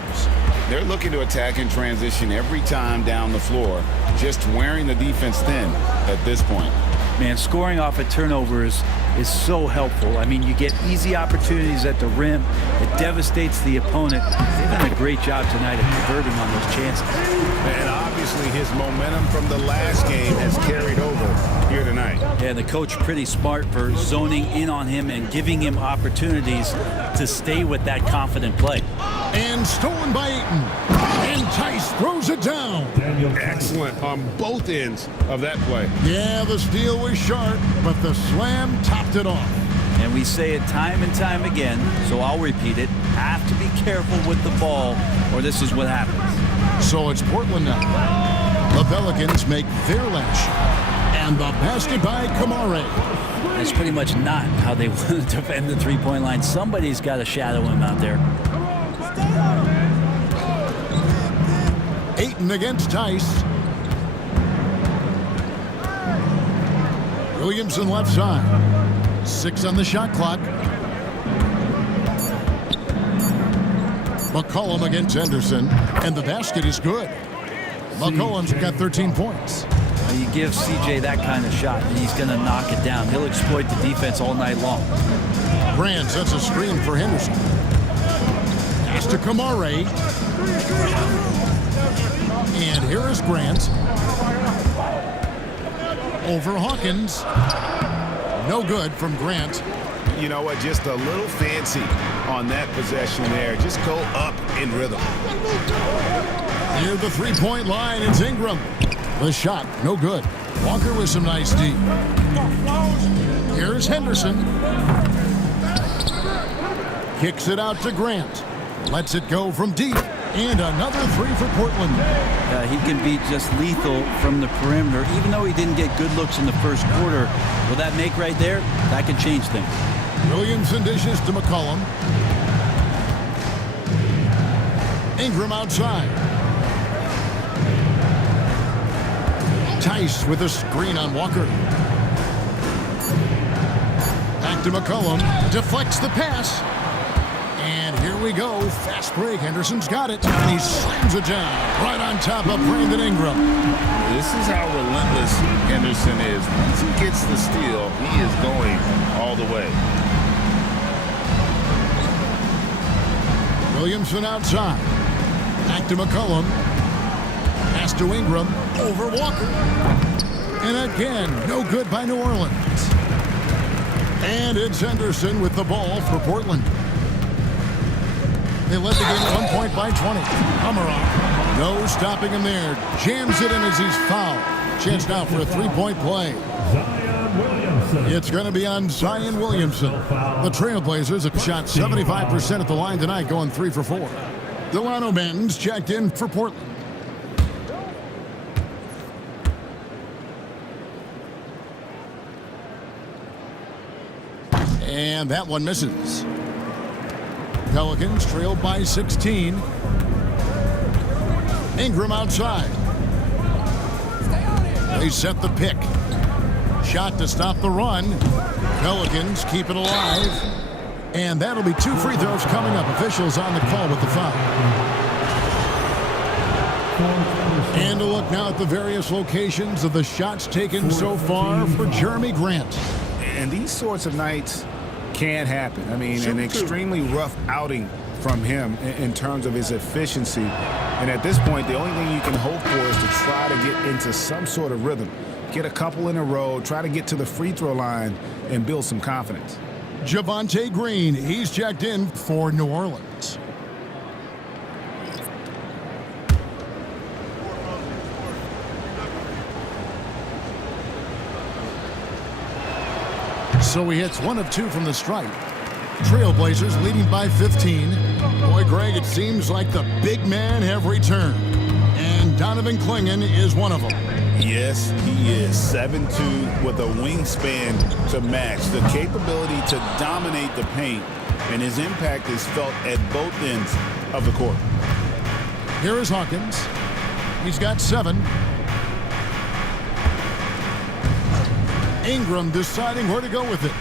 They're looking to attack in transition every time down the floor, just wearing the defense thin at this point. Man, scoring off of turnovers is so helpful. I mean, you get easy opportunities at the rim. It devastates the opponent. They've done a great job tonight at converting on those chances. And obviously his momentum from the last game has carried over here tonight. Yeah, the coach pretty smart for zoning in on him and giving him opportunities to stay with that confident play. And stolen by Ayton. And Tice throws it down. Excellent on both ends of that play. Yeah, the steal was sharp, but the slam topped it off. And we say it time and time again, so I'll repeat it. Have to be careful with the ball, or this is what happens. So it's Portland now. The Pelicans make their last shot. And the basket by Kamari. That's pretty much not how they want to defend the three-point line. Somebody's got to shadow him out there. Ayton against Tice. Williamson left side. 6 on the shot clock. McCollum against Henderson. And the basket is good. McCollum's got 13 points. Now you give CJ that kind of shot, and he's going to knock it down. He'll exploit the defense all night long. Grant sets a screen for Henderson. Pass to Kamari. And here is Grant. Over Hawkins. No good from Grant. You know what? Just a little fancy on that possession there. Just go up in rhythm. Near the three-point line, it's Ingram. The shot, no good. Walker with some nice deep. Here's Henderson. Kicks it out to Grant. Lets it go from deep. And another 3 for Portland. He can be just lethal from the perimeter, even though he didn't get good looks in the first quarter. Will that make right there? That could change things. Williamson dishes to McCollum. Ingram outside. Tice with a screen on Walker. Back to McCollum. Deflects the pass. And here we go. Fast break. Henderson's got it. And he slams it down right on top of Brandon Ingram. This is how relentless Henderson is. Once he gets the steal, he is going all the way. Williamson outside. Back to McCollum. Pass to Ingram. Over Walker. And again, no good by New Orleans. And it's Henderson with the ball for Portland. They led the game at 1 point by 20. Amaron. No stopping him there. Jams it in as he's fouled. Chance now for a 3-point play. It's going to be on Zion Williamson. The Trailblazers have shot 75% at the line tonight, going 3 for 4. Delano Benton's checked in for Portland. And that one misses. Pelicans trailed by 16. Ingram outside. They set the pick. Shot to stop the run. Pelicans keep it alive. And that'll be 2 free throws coming up. Officials on the call with the foul. And a look now at the various locations of the shots taken so far for Jeremy Grant. And these sorts of nights can happen. I mean, an extremely rough outing from him in terms of his efficiency. And at this point, the only thing you can hope for is to try to get into some sort of rhythm. Get a couple in a row, try to get to the free throw line, and build some confidence. Javonte Green, he's checked in for New Orleans. So he hits 1 of 2 from the stripe. Trailblazers leading by 15. Boy, Greg, it seems like the big man have returned. And Donovan Clingan is one of them. Yes, he is 7'2" with a wingspan to match. The capability to dominate the paint, and his impact is felt at both ends of the court. Here is Hawkins. He's got 7. Ingram deciding where to go with it.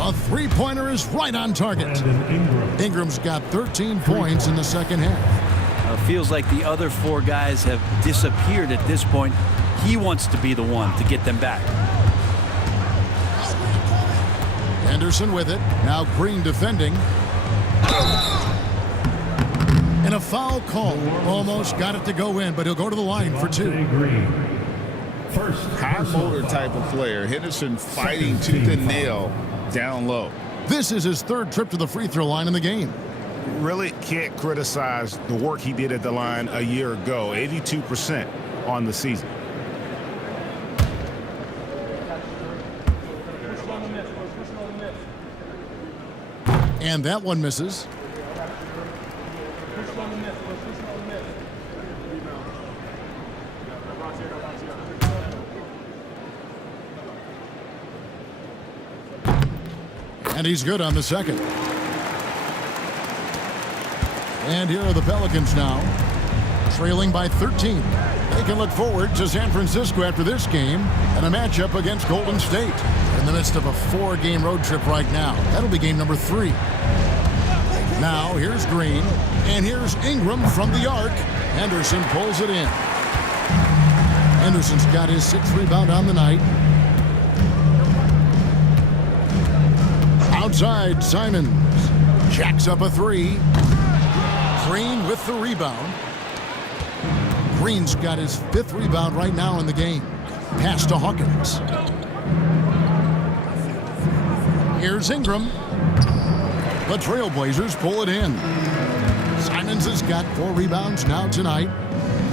A three-pointer is right on target. Ingram's got 13 points in the second half. Feels like the other 4 guys have disappeared at this point. He wants to be the one to get them back. Anderson with it. Now Green defending. And a foul call. Almost got it to go in, but he'll go to the line for 2. High motor type of player. Henderson fighting tooth and nail down low. This is his 3rd trip to the free throw line in the game. Really can't criticize the work he did at the line a year ago. 82% on the season. And that one misses. And he's good on the second. And here are the Pelicans now, trailing by 13. They can look forward to San Francisco after this game and a matchup against Golden State. In the midst of a 4-game road trip right now. That'll be game number 3. Now here's Green, and here's Ingram from the arc. Henderson pulls it in. Henderson's got his 6th rebound on the night. Outside, Simons jacks up a 3. Green with the rebound. Green's got his 5th rebound right now in the game. Pass to Hawkins. Here's Ingram. The Trailblazers pull it in. Simons has got 4 rebounds now tonight.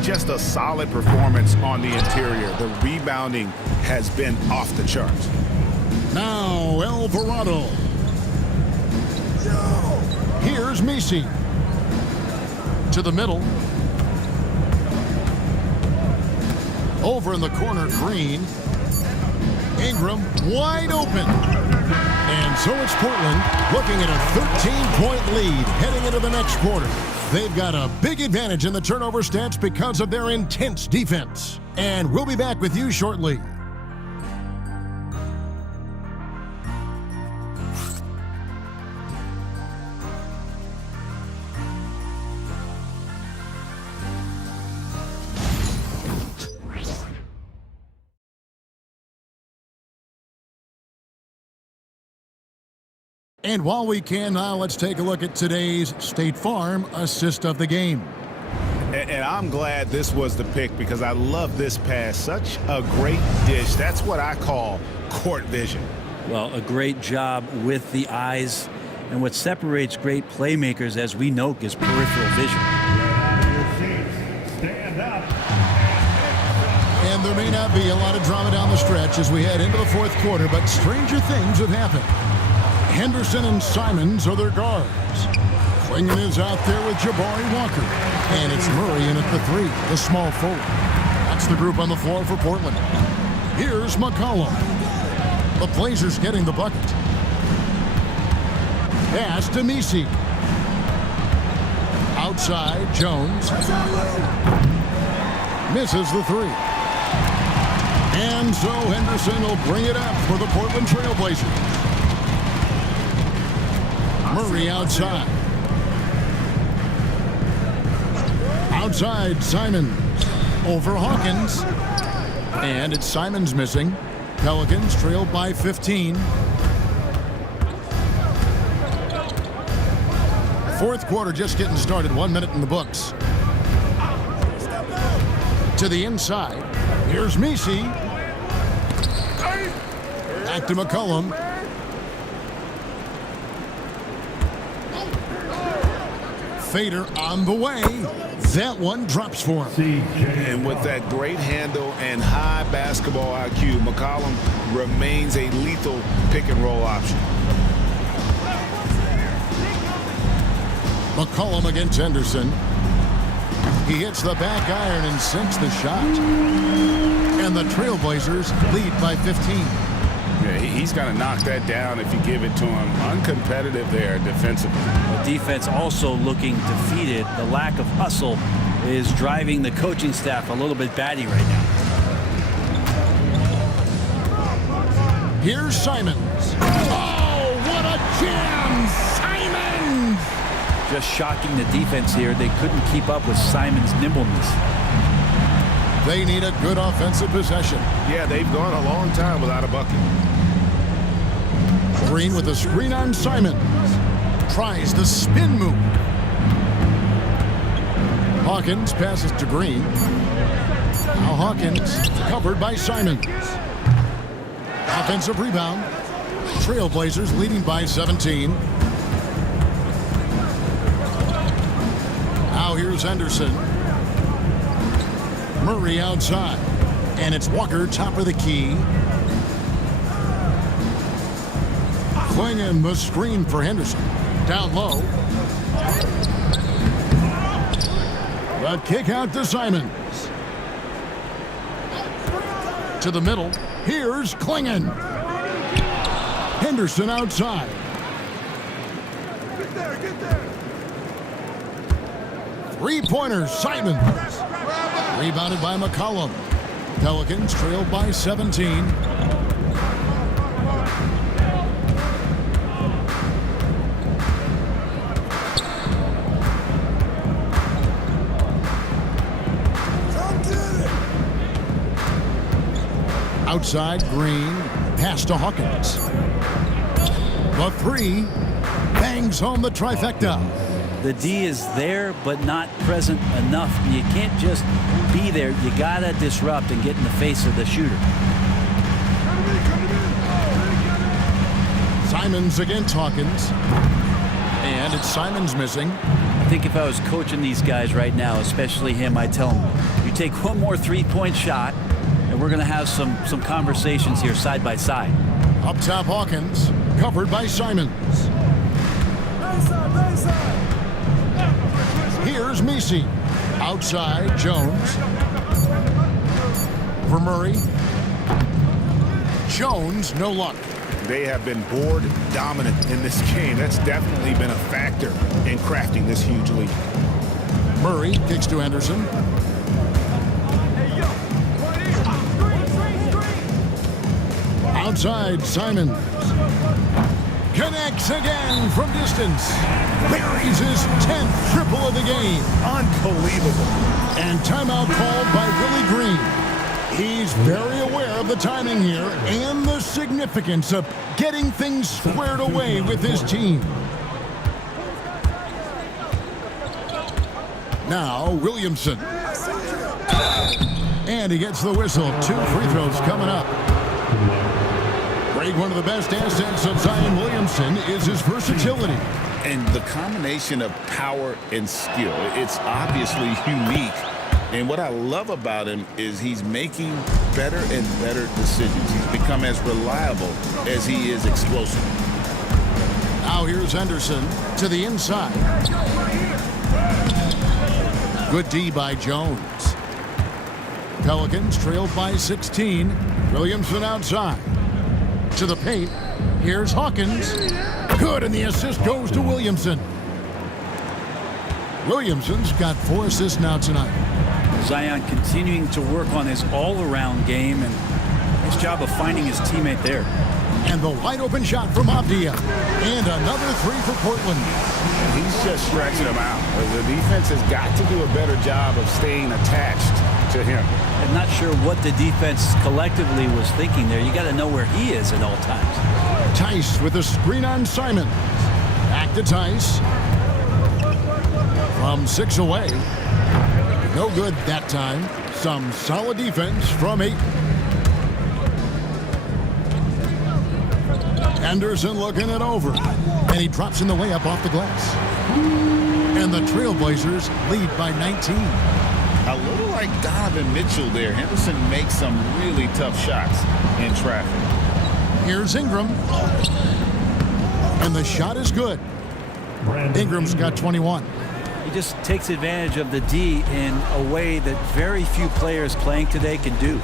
Just a solid performance on the interior. The rebounding has been off the charts. Now Alvarado. Here's Messi. To the middle. Over in the corner, Green. Ingram wide open. And so it's Portland looking at a 13-point lead heading into the next quarter. They've got a big advantage in the turnover stats because of their intense defense. And we'll be back with you shortly. And while we can now, let's take a look at today's State Farm assist of the game. And I'm glad this was the pick because I love this pass. Such a great dish. That's what I call court vision. Well, a great job with the eyes. And what separates great playmakers, as we know, is peripheral vision. Stand up. And there may not be a lot of drama down the stretch as we head into the 4th quarter, but stranger things have happened. Henderson and Simons are their guards. Clingan is out there with Jabari Walker. And it's Murray in at the 3, the small forward. That's the group on the floor for Portland. Here's McCollum. The Blazers getting the bucket. Pass to Messi. Outside, Jones. Misses the 3. And so Henderson will bring it up for the Portland Trailblazers. Murray outside. Outside, Simons. Over Hawkins. And it's Simons missing. Pelicans trail by 15. Fourth quarter just getting started. 1 minute in the books. To the inside. Here's Messi. Back to McCollum. Fader on the way. That one drops for him. And with that great handle and high basketball IQ, McCollum remains a lethal pick and roll option. McCollum against Henderson. He hits the back iron and sinks the shot. And the Trailblazers lead by 15. Yeah, he's going to knock that down if you give it to him. Uncompetitive there defensively. The defense also looking defeated. The lack of hustle is driving the coaching staff a little bit batty right now. Here's Simons. Oh, what a jam! Simons! Just shocking the defense here. They couldn't keep up with Simons' nimbleness. They need a good offensive possession. Yeah, they've gone a long time without a bucket. Green with a screen on Simons. Tries the spin move. Hawkins passes to Green. Now Hawkins covered by Simons. Offensive rebound. Trailblazers leading by 17. Now here's Henderson. Murray outside. And it's Walker top of the key. Clingan the screen for Henderson. Down low. The kick out to Simons. To the middle. Here's Clingan. Henderson outside. Get there. Three-pointer, Simons. Rebounded by McCollum. Pelicans trail by 17. Outside, Green. Pass to Hawkins. The three. Bangs home the trifecta. The D is there, but not present enough. You can't just be there. You got to disrupt and get in the face of the shooter. Simons against Hawkins. And it's Simons missing. I think if I was coaching these guys right now, especially him, I'd tell him, you take one more three-point shot, and we're going to have some conversations here side by side. Up top, Hawkins. Covered by Simons. Here's Messi. Outside, Jones. For Murray. Jones, no luck. They have been board dominant in this game. That's definitely been a factor in crafting this huge lead. Murray kicks to Henderson. Outside, Simons. Connects again from distance. Buries his 10th triple of the game. Unbelievable. And timeout called by Willie Green. He's very aware of the timing here and the significance of getting things squared away with his team. Now, Williamson. And he gets the whistle. 2 free throws coming up. Greg, one of the best assets of Zion Williamson is his versatility. And the combination of power and skill, it's obviously unique. And what I love about him is he's making better and better decisions. He's become as reliable as he is explosive. Now here's Henderson to the inside. Good D by Jones. Pelicans trailed by 16. Williamson outside. To the paint. Here's Hawkins. Good, and the assist goes to Williamson. Williamson's got 4 assists now tonight. Zion continuing to work on his all-around game, and nice job of finding his teammate there. And the wide open shot from Avdia. And another three for Portland. And he's just stretching them out. The defense has got to do a better job of staying attached to him. I'm not sure what the defense collectively was thinking there. You got to know where he is at all times. Tice with a screen on Simon. Back to Tice. From 6 away. No good that time. Some solid defense from 8. Henderson looking it over. And he drops in the layup off the glass. And the Trailblazers lead by 19. A little like Donovan Mitchell there. Henderson makes some really tough shots in traffic. Here's Ingram. And the shot is good. Ingram's got 21. He just takes advantage of the D in a way that very few players playing today can do.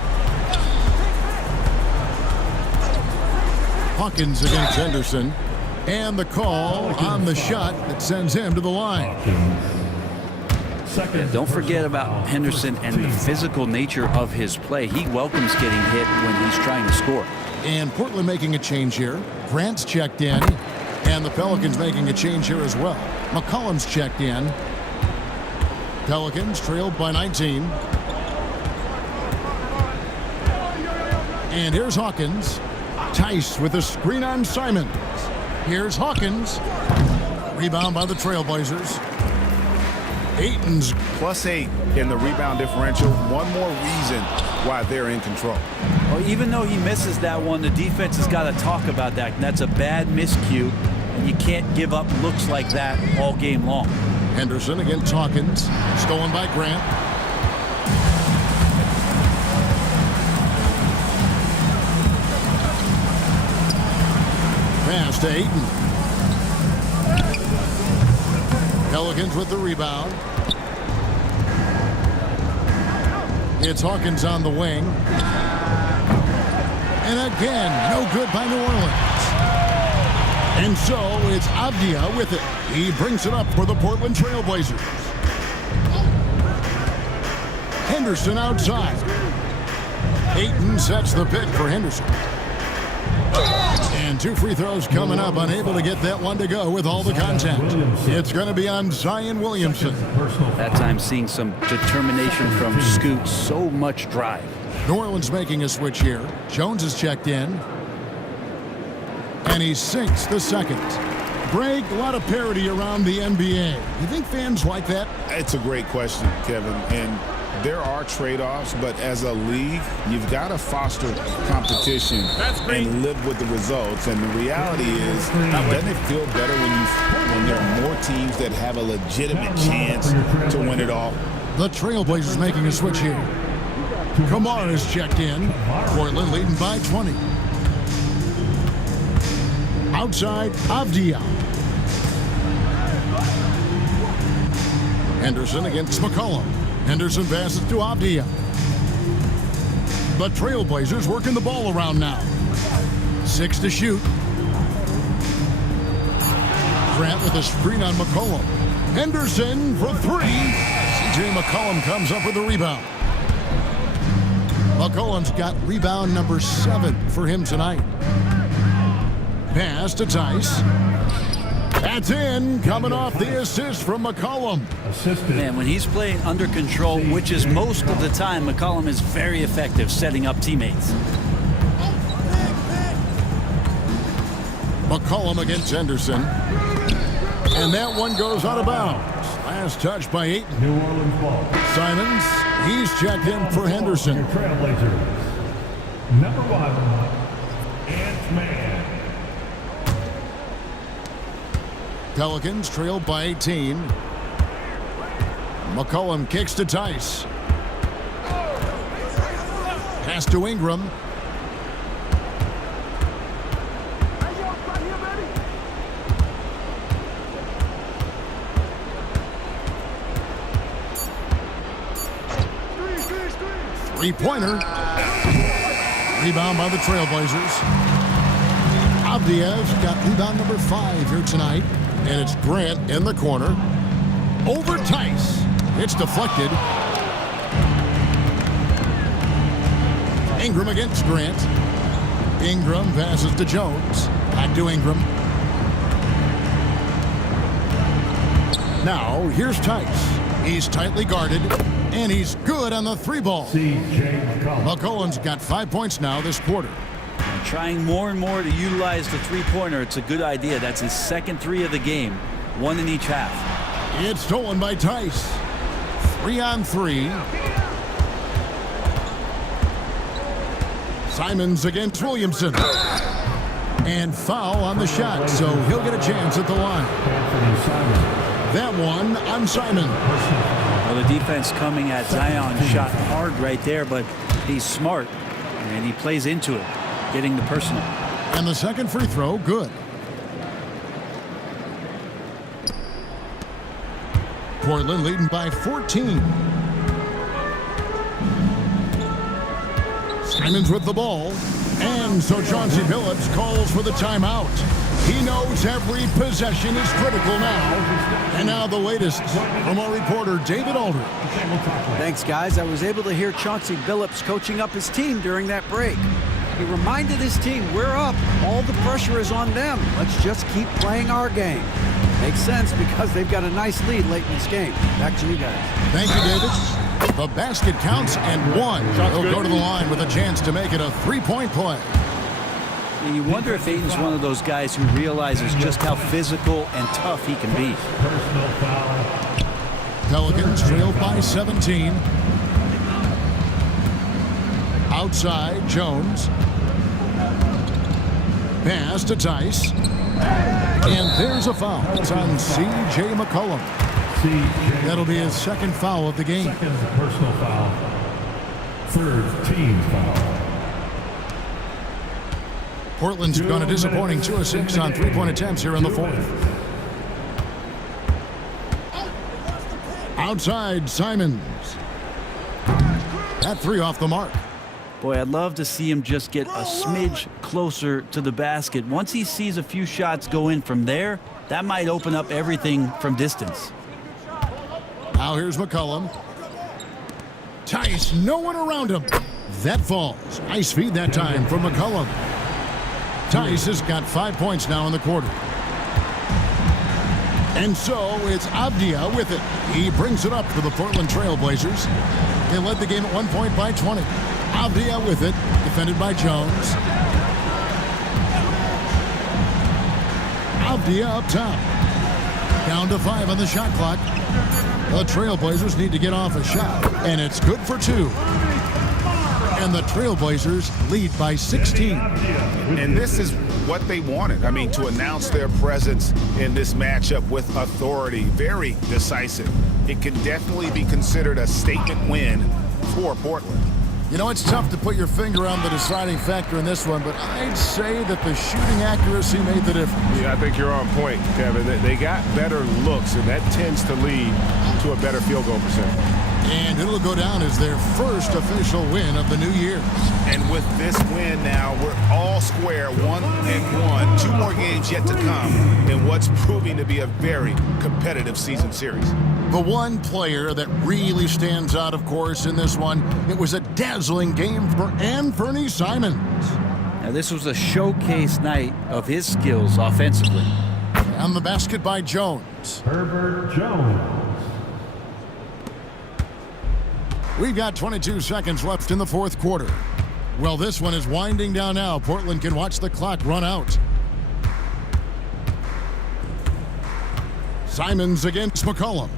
Hawkins against Henderson. And the call on the shot that sends him to the line. Don't forget about Henderson and the physical nature of his play. He welcomes getting hit when he's trying to score. And Portland making a change here. Grant's checked in. And the Pelicans making a change here as well. McCollum's checked in. Pelicans trailed by 19. And here's Hawkins. Tice with a screen on Simons. Here's Hawkins. Rebound by the Trailblazers. Ayton's +8 in the rebound differential. One more reason why they're in control. Well, even though he misses that one, the defense has got to talk about that. And that's a bad miscue. And you can't give up looks like that all game long. Henderson against Hawkins. Stolen by Grant. Pass to Ayton. Pelicans with the rebound. It's Hawkins on the wing. And again, no good by New Orleans. And so it's Avdia with it. He brings it up for the Portland Trailblazers. Henderson outside. Ayton sets the pick for Henderson. And 2 free throws coming up. Unable to get that one to go with all the contact. It's going to be on Zion Williamson. That time seeing some determination from Scoot. So much drive. New Orleans making a switch here. Jones is checked in. And he sinks the second. Greg, a lot of parity around the NBA. You think fans like that? It's a great question, Kevin. And there are trade-offs, but as a league, you've got to foster competition and live with the results. And the reality is, doesn't it feel better when there are more teams that have a legitimate chance to win it all? The Trailblazers making a switch here. Kamara is checked in. Portland leading by 20. Outside, Avdia. Henderson against McCollum. Henderson passes to Avdia. The Trailblazers working the ball around now. 6 to shoot. Grant with a screen on McCollum. Henderson for 3. CJ McCollum comes up with the rebound. McCollum's got rebound number 7 for him tonight. Pass to Tice. That's in, coming off the assist from McCollum. Man, when he's playing under control, which is most of the time, McCollum is very effective setting up teammates. McCollum against Henderson. And that one goes out of bounds. Last touch by Ayton. New Orleans ball. Simons, he's checked in for Henderson. Your Trailblazers. Number 1, Ant-Man. Pelicans trail by 18. McCollum kicks to Tice. Pass to Ingram. Three-pointer. Rebound by the Trailblazers. Avdia's got rebound number 5 here tonight. And it's Grant in the corner. Over Tice. It's deflected. Ingram against Grant. Ingram passes to Jones. Back to Ingram. Now, here's Tice. He's tightly guarded, and he's good on the three ball. C.J. McCollum. McCollum's got 5 points now this quarter. Trying more and more to utilize the three-pointer. It's a good idea. That's his second three of the game. One in each half. It's stolen by Tice. 3-on-3. Simons against Williamson. And foul on the shot, so he'll get a chance at the line. Anthony Simon. That one on Simon. Well, the defense coming at Zion shot hard right there, but he's smart, and he plays into it, getting the personal. And the second free throw, good. Portland leading by 14. Simons with the ball. And so Chauncey Billups calls for the timeout. He knows every possession is critical now. And now the latest from our reporter, David Aldridge. Thanks, guys. I was able to hear Chauncey Billups coaching up his team during that break. He reminded his team, we're up. All the pressure is on them. Let's just keep playing our game. Makes sense because they've got a nice lead late in this game. Back to you guys. Thank you, David. The basket counts and one. He'll go to the line with a chance to make it a three-point play. And you wonder if Aiden's one of those guys who realizes just how physical and tough he can be. Personal foul. Pelicans trailed by 17. Outside, Jones. Pass to Tice. And there's a foul. It's on C.J. McCollum. C.J. That'll be his second foul of the game. Second personal foul. Third team foul. Portland's gone a disappointing 2 of 6 on three-point attempts here in the fourth. Outside, Simons. That three off the mark. Boy, I'd love to see him just get a smidge closer to the basket. Once he sees a few shots go in from there, that might open up everything from distance. Now here's McCollum. Tice, no one around him. That falls. Nice feed that time from McCollum. Tice has got 5 points now in the quarter. And so it's Avdia with it. He brings it up for the Portland Trail Blazers. They led the game at 1 point by 20. Avdia with it, defended by Jones. Avdia up top. Down to 5 on the shot clock. The Trailblazers need to get off a shot, and it's good for 2. And the Trailblazers lead by 16. And this is what they wanted. I mean, to announce their presence in this matchup with authority, very decisive. It can definitely be considered a statement win for Portland. You know, it's tough to put your finger on the deciding factor in this one, but I'd say that the shooting accuracy made the difference. Yeah, I think you're on point, Kevin. They got better looks, and that tends to lead to a better field goal percentage. And it'll go down as their first official win of the new year. And with this win now, we're all square, 1-1. 2 more games yet to come in what's proving to be a very competitive season series. The one player that really stands out, of course, in this one, it was a dazzling game for Anthony Simons. Now, this was a showcase night of his skills offensively. And the basket by Jones. Herbert Jones. We've got 22 seconds left in the fourth quarter. Well, this one is winding down now. Portland can watch the clock run out. Simons against McCollum.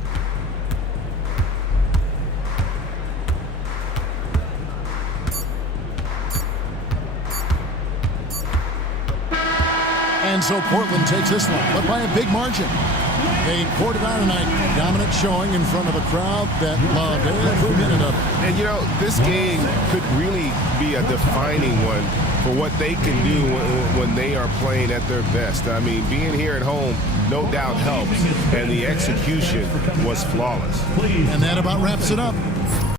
And so Portland takes this one, but by a big margin. They poured it out tonight. Dominant showing in front of a crowd that loved every minute of it. And, you know, this game could really be a defining one for what they can do when they are playing at their best. I mean, being here at home, no doubt helps, and the execution was flawless. And that about wraps it up.